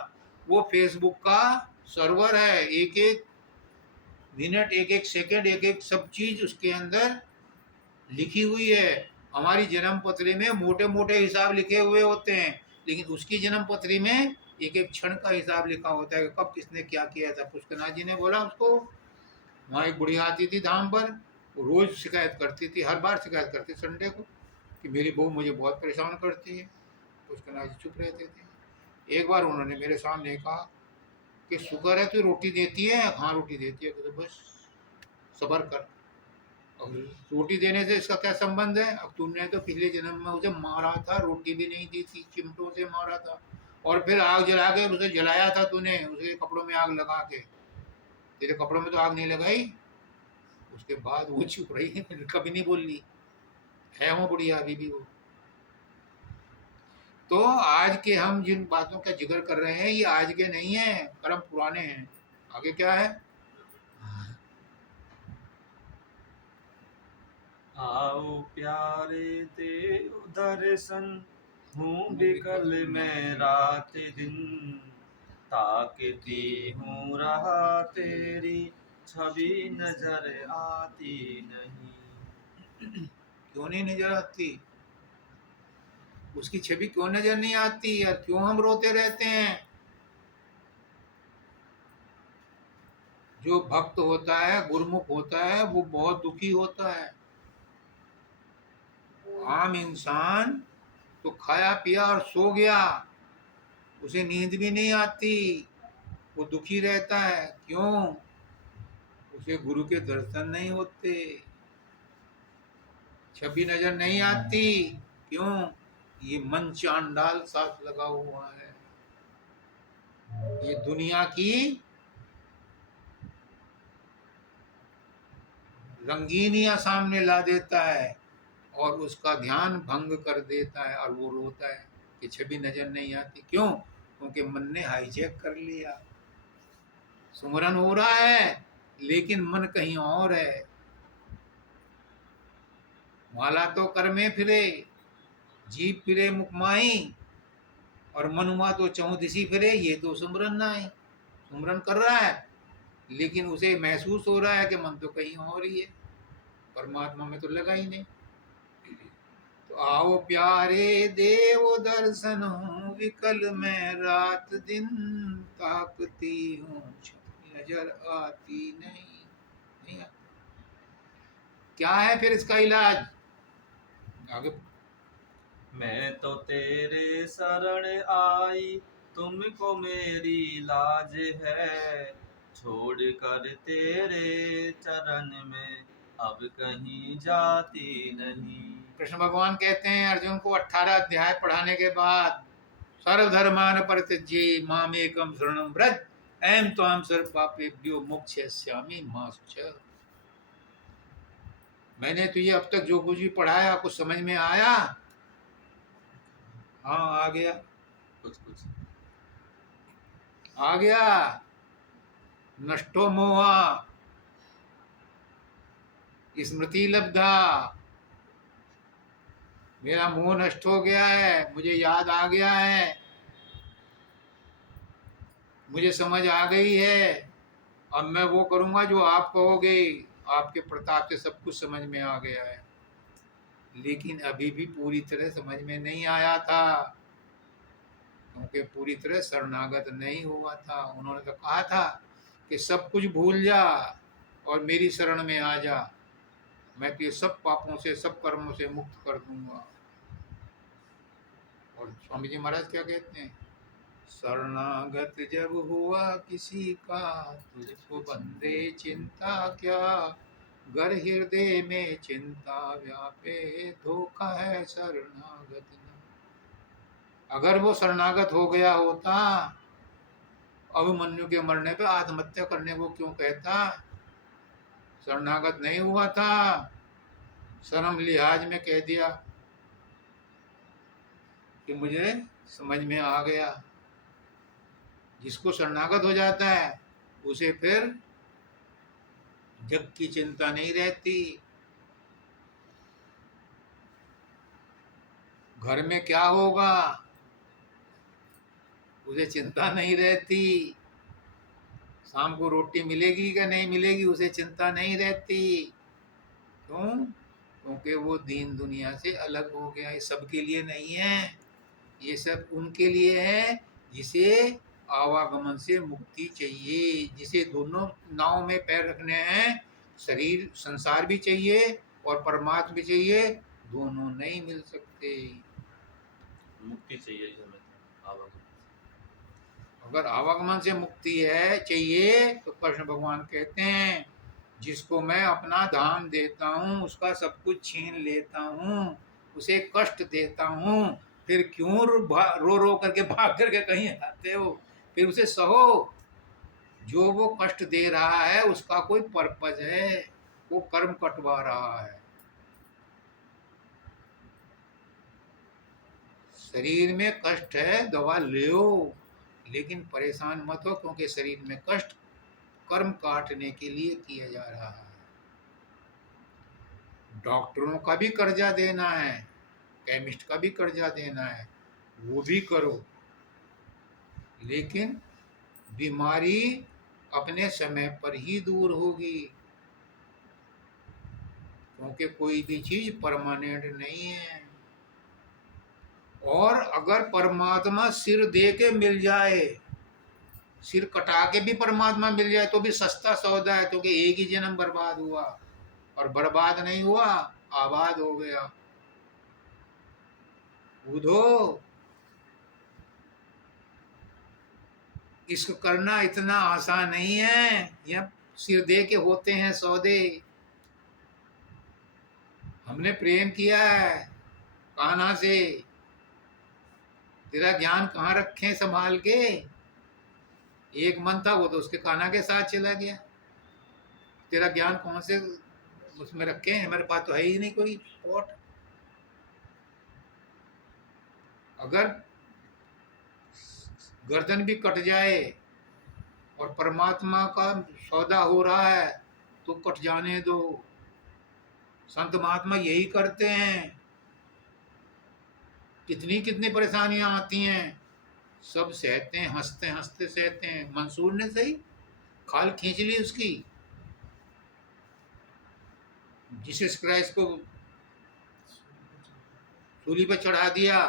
वो फेसबुक का सर्वर है, एक एक मिनट, एक एक सेकंड, एक एक सब चीज उसके अंदर लिखी हुई है। हमारी जन्म पत्री में मोटे मोटे हिसाब लिखे हुए होते हैं, लेकिन उसकी जन्म पत्री में एक एक क्षण का हिसाब लिखा होता है कि कब किसने क्या किया था। पुष्करनाथ जी ने बोला उसको, वहाँ एक बुढ़िया आती थी धाम पर, वो रोज शिकायत करती थी, हर बार शिकायत करती संडे को कि मेरी बहू मुझे बहुत परेशान करती है। पुष्करनाथ जी चुप रहते थे। एक बार उन्होंने मेरे सामने कहा कि शुक्र है तू रोटी देती है। हाँ रोटी देती है, तो बस सब्र कर। और रोटी देने से इसका क्या संबंध है? अब तुमने तो पिछले जन्म में उसे मारा था, रोटी भी नहीं दी थी, चिमटों से मारा था, और फिर आग जला के उसे जलाया था तूने, उसके कपड़ों में आग लगा के। तेरे कपड़ों में तो आग नहीं लगाई। उसके बाद वो चुप रही, कभी नहीं बोली है वो बुढ़िया अभी भी वो। तो आज के हम जिन बातों का जिक्र कर रहे हैं ये आज के नहीं है, कर्म पुराने हैं। आगे क्या है? आओ प्यारे देव दर्शन, हूँ विकल मैं रात दिन, ताकती हूँ रहा तेरी छवि नजर आती नहीं। क्यों नहीं नजर आती? उसकी छवि क्यों नजर नहीं आती यार? क्यों हम रोते रहते हैं? जो भक्त होता है, गुरुमुख होता है, वो बहुत दुखी होता है। आम इंसान तो खाया पिया और सो गया, उसे नींद भी नहीं आती, वो दुखी रहता है। क्यों? उसे गुरु के दर्शन नहीं होते, छवि नजर नहीं आती। क्यों? ये मन चांडाल साथ लगा हुआ है, ये दुनिया की रंगीनियां सामने ला देता है और उसका ध्यान भंग कर देता है, और वो रोता है कि छवि नजर नहीं आती। क्यों? क्योंकि मन ने हाईजैक कर लिया। सुमरन हो रहा है लेकिन मन कहीं और है। माला तो कर में फिरे, जीप फिरे मुकमाई, और मनुआ तो चौदिसी फिरे, ये तो सुमरन ना है। सुमरन कर रहा है लेकिन उसे महसूस हो रहा है कि मन तो कहीं और ही है, परमात्मा में तो लगा ही नहीं। तो आओ प्यारे देव दर्शन, हूँ विकल मैं रात दिन, ताकती हूँ नजर आती नहीं आती। क्या है फिर इसका इलाज? आगे मैं तो तेरे शरण आई, तुमको मेरी लाज है, छोड़ कर तेरे चरण में अब कहीं जाती नहीं। कृष्ण भगवान कहते हैं अर्जुन को 18 अध्याय पढ़ाने के बाद, सर्वधर्मान परित्यज्य मामेकम शरणं व्रज, अहम त्वां सर्व पापेभ्यो मोक्षयिष्यामि मा शुचः। मैंने तुझे अब तक जो कुछ भी पढ़ाया कुछ समझ में आया? हाँ आ गया, कुछ कुछ आ गया। नष्टो मोहा स्मृति लब्धा, मेरा मोह नष्ट हो गया है, मुझे याद आ गया है, मुझे समझ आ गई है। अब मैं वो करूंगा जो आप कहोगे। आपके प्रताप से सब कुछ समझ में आ गया है, लेकिन अभी भी पूरी तरह समझ में नहीं आया था, क्योंकि पूरी तरह शरणागत नहीं हुआ था। उन्होंने तो कहा था कि सब कुछ भूल जा और मेरी शरण में आ जा, मैं तुझे सब पापों से सब कर्मों से मुक्त कर दूंगा। और स्वामी जी महाराज क्या कहते हैं? शरणागत जब हुआ किसी का, तुझको बंदे चिंता क्या, गर हृदय में चिंता व्यापे, धोखा है शरणागत न। अगर वो शरणागत हो गया होता, अभिमन्यु के मरने पे आत्महत्या करने को क्यों कहता? शरणागत नहीं हुआ था, शर्म लिहाज में कह दिया कि मुझे समझ में आ गया। जिसको शरणागत हो जाता है उसे फिर जग की चिंता नहीं रहती। घर में क्या होगा उसे चिंता नहीं रहती, शाम को रोटी मिलेगी कि नहीं मिलेगी उसे चिंता नहीं रहती। क्यों? क्योंकि वो दीन दुनिया से अलग हो गया। ये सबके लिए नहीं है, ये सब उनके लिए है जिसे आवागमन से मुक्ति चाहिए, जिसे दोनों नाव में पैर रखने हैं, शरीर संसार भी चाहिए और परमात्मा भी चाहिए, दोनों नहीं मिल सकते। मुक्ति चाहिए हमें आवागमन। अगर आवागमन से मुक्ति है चाहिए तो कृष्ण भगवान कहते हैं जिसको मैं अपना धाम देता हूँ उसका सब कुछ छीन लेता हूँ, उसे कष्ट देता हूँ, फिर क्यों रो रो करके भाग करके कहीं आते हो? फिर उसे सहो। जो वो कष्ट दे रहा है उसका कोई पर्पज है, वो कर्म कटवा रहा है। शरीर में कष्ट है, दवा लो, लेकिन परेशान मत हो, क्योंकि शरीर में कष्ट कर्म काटने के लिए किया जा रहा है। डॉक्टरों का भी कर्जा देना है, केमिस्ट का भी कर्जा देना है, वो भी करो, लेकिन बीमारी अपने समय पर ही दूर होगी, क्योंकि कोई भी चीज परमानेंट नहीं है। और अगर परमात्मा सिर दे के मिल जाए, सिर कटा के भी परमात्मा मिल जाए तो भी सस्ता सौदा है, क्योंकि एक ही जन्म बर्बाद हुआ, और बर्बाद नहीं हुआ, आबाद हो गया। बुधो, इसको करना इतना आसान नहीं है। यह सिर दे के होते हैं सौदे। हमने प्रेम किया है कान्हा से, तेरा ज्ञान कहाँ रखे संभाल के? एक मन था, वो तो उसके कान्हा के साथ चला गया। तेरा ज्ञान कौन से उसमें रखे हैं? हमारे पास तो है ही नहीं कोई पोट। अगर गर्दन भी कट जाए और परमात्मा का सौदा हो रहा है तो कट जाने दो। संत महात्मा यही करते हैं। कितनी कितनी परेशानियां आती हैं, सब सहते हैं, हंसते हंसते सहते हैं। मंसूर ने सही खाल खींच ली उसकी, जीसस क्राइस्ट को सूली पर चढ़ा दिया,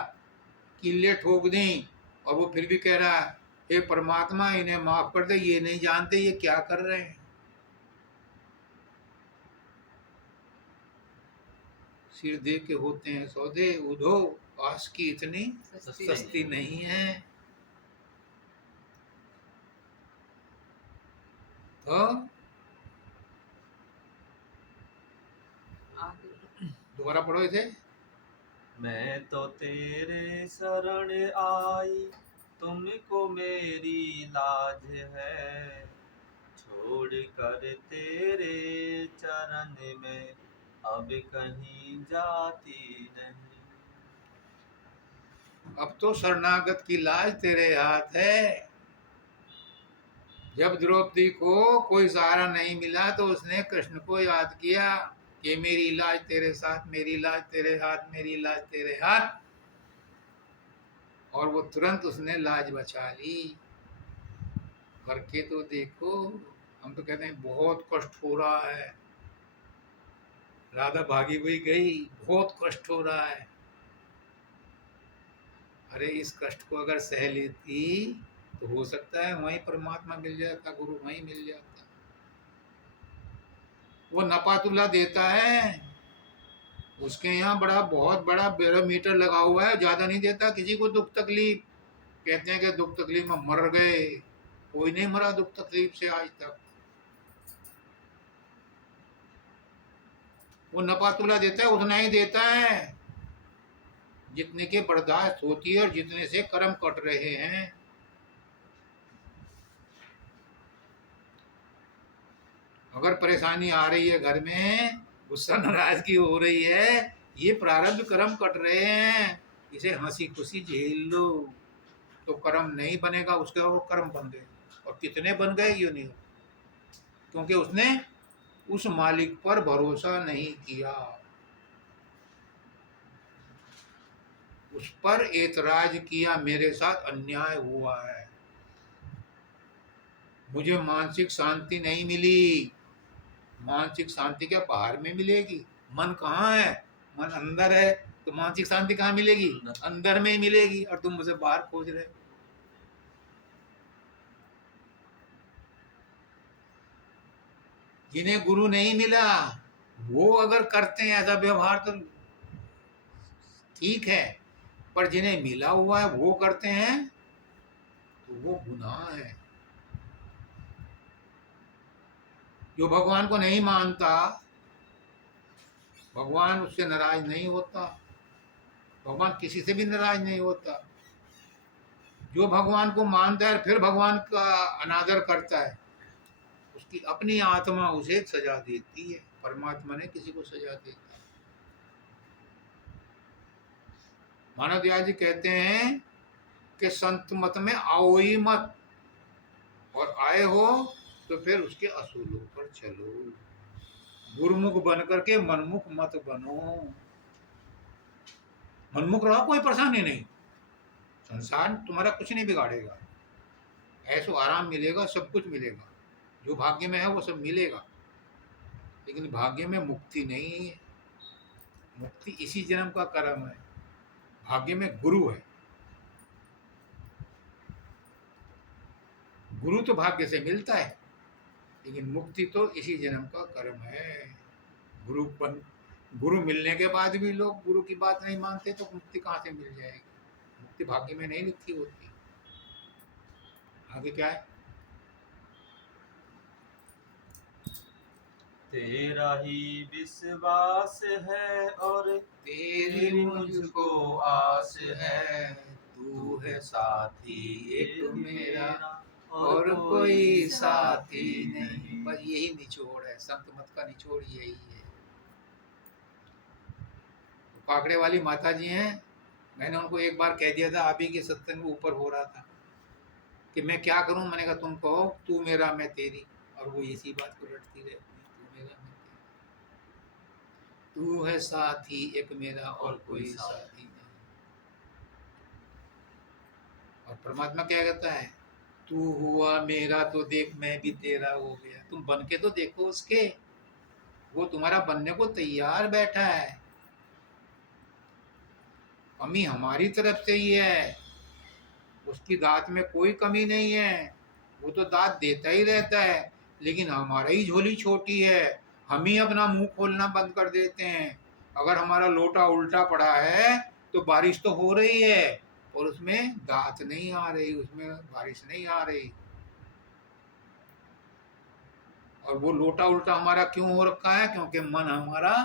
किले ठोक दी, और वो फिर भी कह रहा है, हे परमात्मा इन्हें माफ कर दे, ये नहीं जानते ये क्या कर रहे हैं। सिर दे के होते हैं सौदे, उधो आस की इतनी सस्ती नहीं है। तो दोबारा पढ़ो इसे। मैं तो तेरे शरण आई, तुमको मेरी लाज है, छोड़ कर तेरे चरण में अब कहीं जाती नहीं। अब तो शरणागत की लाज तेरे हाथ है। जब द्रौपदी को कोई सहारा नहीं मिला तो उसने कृष्ण को याद किया कि मेरी लाज तेरे साथ, मेरी लाज तेरे हाथ, मेरी लाज तेरे हाथ, और वो तुरंत उसने लाज बचा ली। करके तो देखो। हम तो कहते हैं बहुत कष्ट हो रहा है, राधा भागी हुई गई, बहुत कष्ट हो रहा है। अरे इस कष्ट को अगर सह लेती तो हो सकता है वहीं परमात्मा मिल जाता, गुरु वहीं मिल जाता। वो नपातुला देता है, उसके यहाँ बहुत बड़ा बैरोमीटर लगा हुआ है, ज्यादा नहीं देता किसी को दुख तकलीफ। कहते हैं कि दुख तकलीफ में मर गए, कोई नहीं मरा दुख तकलीफ से आज तक। वो नपातुला देता है, उतना ही देता है जितने के बर्दाश्त होती है और जितने से कर्म कट रहे हैं। अगर परेशानी आ रही है घर में, गुस्सा नाराजगी हो रही है, ये प्रारब्ध कर्म कट रहे हैं, इसे हंसी खुशी झेल लो, तो कर्म नहीं बनेगा, उसके और कर्म बन गए। और कितने बन गए ये नहीं, क्योंकि उसने उस मालिक पर भरोसा नहीं किया, उस पर एतराज किया, मेरे साथ अन्याय हुआ है, मुझे मानसिक शांति नहीं मिली। मानसिक शांति क्या बाहर में मिलेगी? मन कहाँ है? मन अंदर है, तो मानसिक शांति कहाँ मिलेगी? अंदर में ही मिलेगी, और तुम मुझे बाहर खोज रहे हो। जिन्हें गुरु नहीं मिला वो अगर करते हैं ऐसा व्यवहार तो ठीक है, पर जिन्हें मिला हुआ है वो करते हैं तो वो गुनाह है। जो भगवान को नहीं मानता, भगवान उससे नाराज नहीं होता, भगवान किसी से भी नाराज नहीं होता। जो भगवान को मानता है फिर भगवान का अनादर करता है, उसकी अपनी आत्मा उसे सजा देती है, परमात्मा ने किसी को सजा देता है। मानव दयाल जी कहते हैं कि संत मत में आओ ही मत, और आए हो तो फिर उसके असूलों पर चलो। गुरुमुख बन करके मनमुख मत बनो। मनमुख रहो, कोई परेशानी नहीं, संसार तुम्हारा कुछ नहीं बिगाड़ेगा, ऐसो आराम मिलेगा, सब कुछ मिलेगा, जो भाग्य में है वो सब मिलेगा। लेकिन भाग्य में मुक्ति नहीं है, मुक्ति इसी जन्म का कर्म है। भाग्य में गुरु है, गुरु तो भाग्य से मिलता है, लेकिन मुक्ति तो इसी जन्म का कर्म है। गुरु मिलने के बाद भी लोग गुरु की बात नहीं मानते तो मुक्ति कहाँ से मिल जाएगी? मुक्ति भाग्य में नहीं लिखी होती। आगे क्या है? तेरा ही विश्वास है और तेरी मुझको आस है, तू है साथी एक मेरा और कोई साथी नहीं। बस यही निचोड़ है, संत मत का निचोड़ यही है। तो काकड़े वाली माता जी हैं, मैंने उनको एक बार कह दिया था, आप ही के सत्संग में ऊपर हो रहा था कि मैं क्या करूं। मैंने कहा तुम कहो तू मेरा मैं तेरी, और वो इसी बात को रटती रहती, तू मेरा मैं तेरी, तू है साथी एक मेरा और कोई साथी नहीं। और परमात्मा क्या कहता है? तू हुआ मेरा तो देख मैं भी तेरा हो गया। तुम बन के तो देखो उसके, वो तुम्हारा बनने को तैयार बैठा है। कमी हमारी तरफ से ही है, उसकी दात में कोई कमी नहीं है, वो तो दात देता ही रहता है, लेकिन हमारा ही झोली छोटी है, हम ही अपना मुंह खोलना बंद कर देते हैं। अगर हमारा लोटा उल्टा पड़ा है तो बारिश तो हो रही है और उसमें दात नहीं आ रही, उसमें बारिश नहीं आ रही। और वो लोटा उल्टा हमारा क्यों हो रखा है? क्योंकि मन हमारा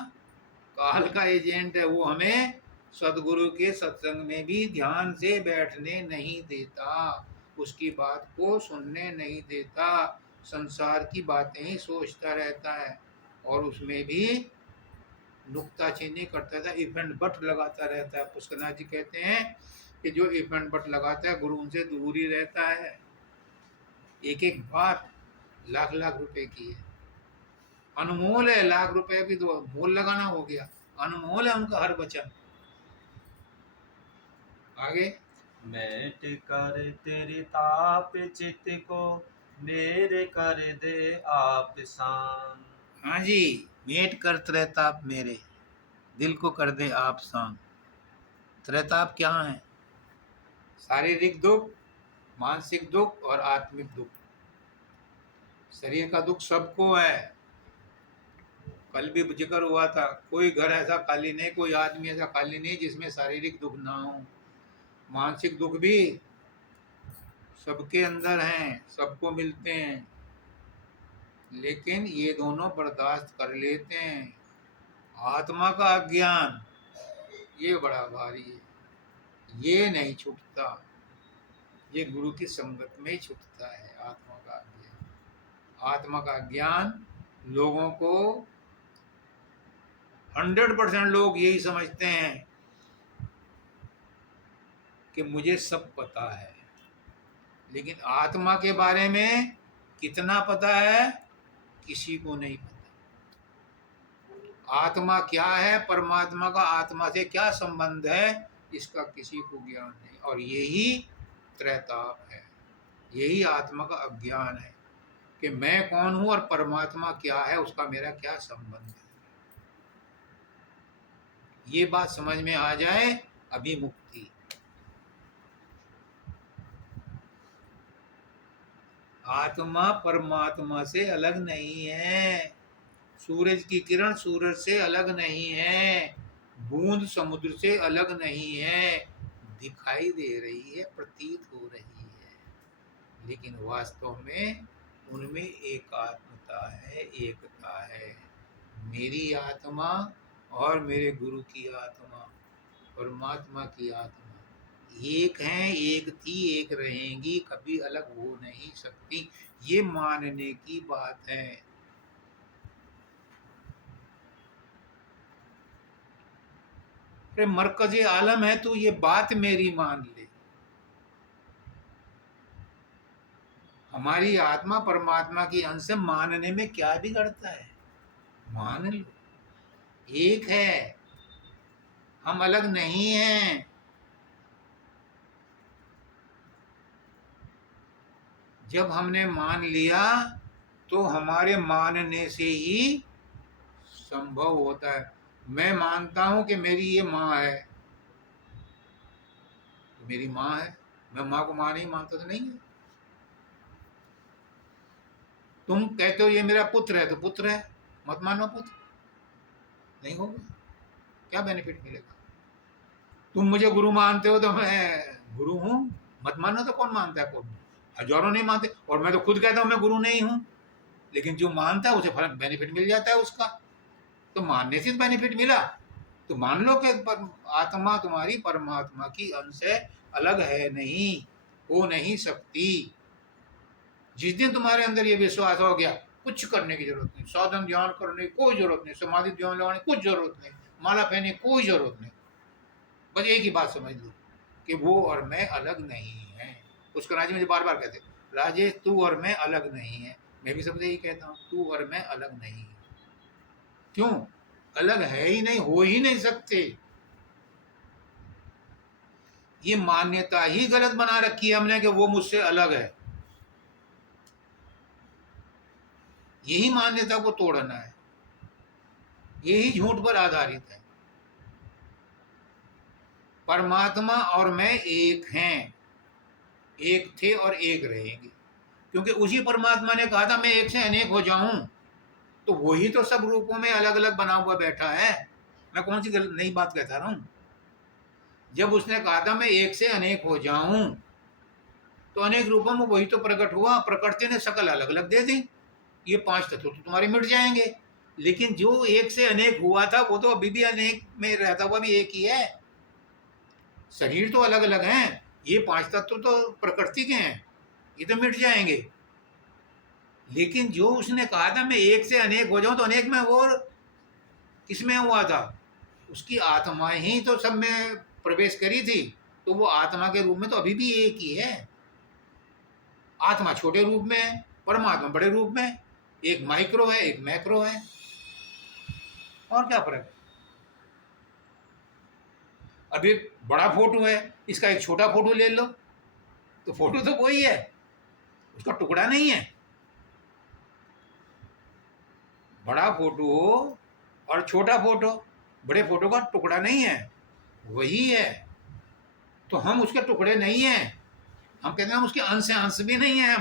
काल का एजेंट है, वो हमें सदगुरु के सत्संग में भी ध्यान से बैठने नहीं देता, उसकी बात को सुनने नहीं देता, संसार की बातें ही सोचता रहता है, और उसमें भी नुक्ताचीनी करता था, इफ एंड बट लगाता रहता है। पुष्करनाथ जी कहते हैं कि जो इफ एंड बट लगाता है गुरु उनसे दूर ही रहता है। एक एक बात लाख लाख रुपए की है, अनमोल है। लाख रुपए भी तो मोल लगाना हो गया, अनमोल है उनका हर वचन। आगे, मेट कर तेरी ताप चित को, मेरे कर दे आप शान। हाँ जी, मेट कर त्रैताप मेरे, दिल को कर दे आप शांत। त्रैताप क्या है? शारीरिक दुख, मानसिक दुख और आत्मिक दुख। शरीर का दुख सबको है, कल भी जिक्र हुआ था, कोई घर ऐसा खाली नहीं, कोई आदमी ऐसा खाली नहीं जिसमें शारीरिक दुख ना हो। मानसिक दुख भी सबके अंदर हैं, सबको मिलते हैं, लेकिन ये दोनों बर्दाश्त कर लेते हैं। आत्मा का अज्ञान ये बड़ा भारी है, ये नहीं छूटता, ये गुरु की संगत में ही छूटता है। आत्मा का अज्ञान, आत्मा का ज्ञान लोगों को 100% लोग यही समझते हैं कि मुझे सब पता है, लेकिन आत्मा के बारे में कितना पता है किसी को नहीं पता। आत्मा क्या है, परमात्मा का आत्मा से क्या संबंध है, इसका किसी को ज्ञान नहीं। और यही त्रैताप है, यही आत्मा का अज्ञान है कि मैं कौन हूं और परमात्मा क्या है, उसका मेरा क्या संबंध है। ये बात समझ में आ जाए, अभी मुक्ति। आत्मा परमात्मा से अलग नहीं है, सूरज की किरण सूरज से अलग नहीं है, बूंद समुद्र से अलग नहीं है। दिखाई दे रही है, प्रतीत हो रही है, लेकिन वास्तव में उनमें एकात्मता है, एकता है। मेरी आत्मा और मेरे गुरु की आत्मा, परमात्मा की आत्मा एक हैं, एक थी, एक रहेंगी, कभी अलग हो नहीं सकती। ये मानने की बात है। अरे मरकज़े आलम है तू, ये बात मेरी मान ले। हमारी आत्मा परमात्मा की अंश मानने में क्या बिगड़ता है? मान लो, एक है, हम अलग नहीं हैं। जब हमने मान लिया तो हमारे मानने से ही संभव होता है। मैं मानता हूं कि मेरी ये माँ है, तो मेरी माँ है। मैं माँ को माँ नहीं मानता तो नहीं है। तुम कहते हो ये मेरा पुत्र है, तो पुत्र है, मत मानो पुत्र, नहीं होगा। क्या बेनिफिट मिलेगा? तुम मुझे गुरु मानते हो तो मैं गुरु हूं, मत मानो तो कौन मानता है? कौन? हजारों नहीं मानते, और मैं तो खुद कहता हूं मैं गुरु नहीं हूं, लेकिन जो मानता है उसे फर्क बेनिफिट मिल जाता है उसका। तो मानने से बेनिफिट मिला, तो मान लो कि आत्मा तुम्हारी परमात्मा की अंश है, अलग है नहीं, हो नहीं सकती। जिस दिन तुम्हारे अंदर ये विश्वास हो गया, कुछ करने की जरूरत नहीं, साधन ध्यान करने की कोई जरूरत नहीं, समाधि ध्यान लगाने की कुछ जरूरत नहीं, माला पहनने की कोई जरूरत नहीं। बस एक ही बात समझ लो कि वो और मैं अलग नहीं है। पुष्कर जी मुझे बार बार कहते, राजेश तू और मैं अलग नहीं है। मैं भी सबसे यही कहता हूँ, तू और मैं अलग नहीं है। क्यों? अलग है ही नहीं, हो ही नहीं सकते। ये मान्यता ही गलत बना रखी है हमने कि वो मुझसे अलग है। यही मान्यता को तोड़ना है, यही झूठ पर आधारित है। परमात्मा और मैं एक हैं, एक थे और एक रहेंगे, क्योंकि उसी परमात्मा ने कहा था मैं एक से अनेक हो जाऊं। तो वही तो सब रूपों में अलग अलग बना हुआ बैठा है। मैं कौन सी नई बात कहता रहा हूं? जब उसने कहा था मैं एक से अनेक हो जाऊं, तो अनेक रूपों में वही तो प्रकट हुआ। प्रकृति ने शकल अलग अलग दे दी, ये 5 तत्व तो तुम्हारे मिट जाएंगे। लेकिन जो एक से अनेक हुआ था वो तो अभी भी अनेक में रहता हुआ भी एक ही है। शरीर तो अलग अलग हैं, ये 5 तत्व तो प्रकृति के हैं, ये तो मिट जाएंगे। लेकिन जो उसने कहा था मैं एक से अनेक हो जाऊं, तो अनेक में वो किसमें हुआ था? उसकी आत्मा ही तो सब में प्रवेश करी थी। तो वो आत्मा के रूप में तो अभी भी एक ही है। आत्मा छोटे रूप में है, परमात्मा बड़े रूप में। एक माइक्रो है, एक मैक्रो है, और क्या फर्क है? अब एक बड़ा फोटो है, इसका एक छोटा फोटो ले लो, तो फोटो तो वही है, उसका टुकड़ा नहीं है। बड़ा फोटो और छोटा फोटो, बड़े फोटो का टुकड़ा नहीं है, वही है। तो हम उसके टुकड़े नहीं हैं। हम कहते हैं हम उसके अंश हैं, अंश भी नहीं है,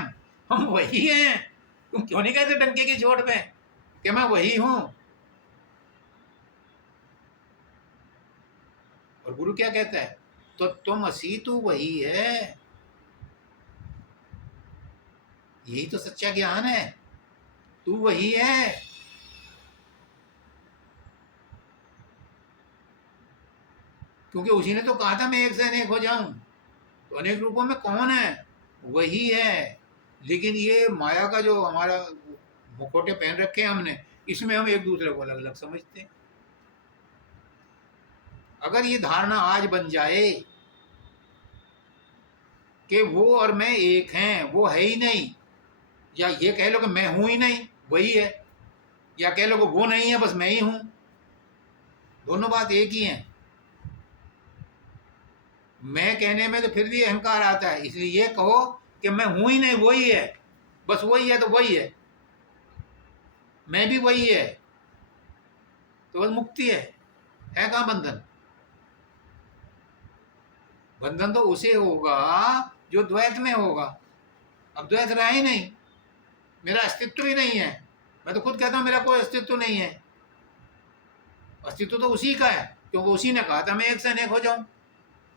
हम वही हैं। तुम क्यों नहीं कहते डंके की चोट पे कि मैं वही हूं? और गुरु क्या कहता है? तो तुम असी तू वही है। यही तो सच्चा ज्ञान है, तू वही है। क्योंकि उसी ने तो कहा था मैं एक से अनेक हो जाऊं। तो अनेक रूपों में कौन है? वही है। लेकिन ये माया का जो हमारा मुखौटे पहन रखे हैं हमने, इसमें हम एक दूसरे को अलग अलग समझते हैं। अगर ये धारणा आज बन जाए कि वो और मैं एक हैं, वो है ही नहीं, या ये कह लो कि मैं हूं ही नहीं, वही है, या कह लो कि वो नहीं है बस मैं ही हूं, दोनों बात एक ही है। मैं कहने में तो फिर भी अहंकार आता है, इसलिए ये कहो कि मैं हूं ही नहीं, वही है, बस वही है, तो वही है, मैं भी वही है, तो बस मुक्ति है कहाँ बंधन? बंधन तो उसे होगा जो द्वैत में होगा। अब द्वैत रहा ही नहीं, मेरा अस्तित्व ही नहीं है। मैं तो खुद कहता हूं मेरा कोई अस्तित्व नहीं है। अस्तित्व तो उसी का है, क्योंकि उसी ने कहा था मैं एक से अनेक हो जाऊं।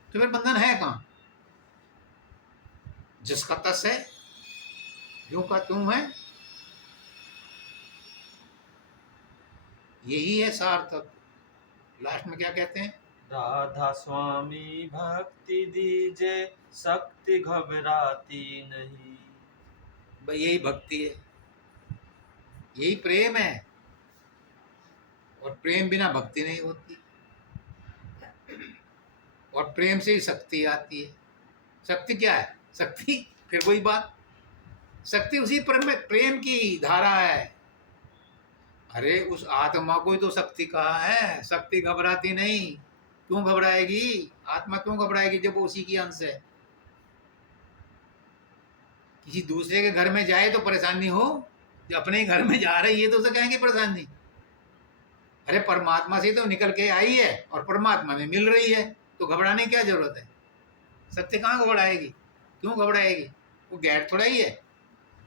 तो फिर बंधन है कहाँ? जिसका तस है, जो का तुम है, यही है सार्थक। लास्ट में क्या कहते हैं? राधा स्वामी भक्ति दीजे, शक्ति घबराती नहीं। भाई यही भक्ति है, यही प्रेम है, और प्रेम बिना भक्ति नहीं होती। और प्रेम से ही शक्ति आती है। शक्ति क्या है? शक्ति फिर वही बात, शक्ति उसी प्रेम की धारा है। अरे उस आत्मा को ही तो शक्ति कहा है। शक्ति घबराती नहीं, क्यों घबराएगी? आत्मा क्यों घबराएगी जब वो उसी की अंश है? किसी दूसरे के घर में जाए तो परेशानी हो, जो अपने घर में जा रही है तो उसे कहेंगे परेशानी। अरे परमात्मा से तो निकल के आई है और परमात्मा में मिल रही है, तो घबराने की क्या जरूरत है? सत्य कहाँ घबराएगी? क्यों घबराएगी? वो गैर थोड़ा ही है।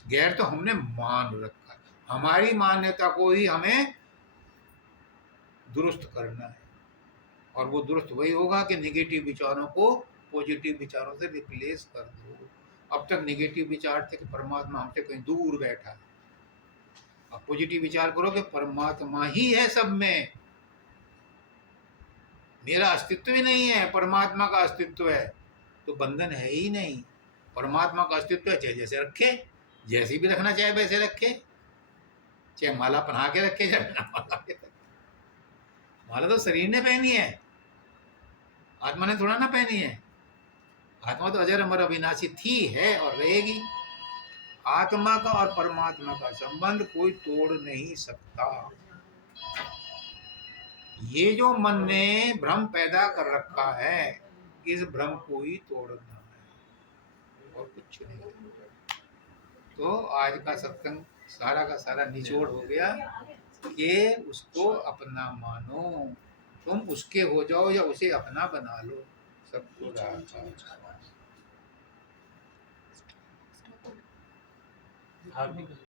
गैर तो हमने मान रखा है, हमारी मान्यता को ही हमें दुरुस्त करना है। और वो दुरुस्त वही होगा कि नेगेटिव विचारों को पॉजिटिव विचारों से रिप्लेस कर दो। अब तक नेगेटिव विचार थे कि परमात्मा हमसे कहीं दूर बैठा है, अब पॉजिटिव विचार करो कि परमात्मा ही है सब में, मेरा अस्तित्व ही नहीं है, परमात्मा का अस्तित्व है, तो बंधन है ही नहीं। परमात्मा का अस्तित्व है, चाहे जैसे रखे, जैसे भी रखना चाहे वैसे रखे, चाहे माला पहना के रखे चाहे बिना माला के रखे। माला तो शरीर ने पहनी है, आत्मा ने थोड़ा ना पहनी है। आत्मा तो अजर अमर अविनाशी थी, है और रहेगी। आत्मा का और परमात्मा का संबंध कोई तोड़ नहीं सकता। ये जो मन ने भ्रम पैदा कर रखा है, इस भ्रम को ही तोड़ना है और कुछ नहीं। तो आज का सत्संग सारा का सारा निचोड़ हो गया कि उसको अपना मानो, तुम उसके हो जाओ या उसे अपना बना लो, सबको राधा। हाँ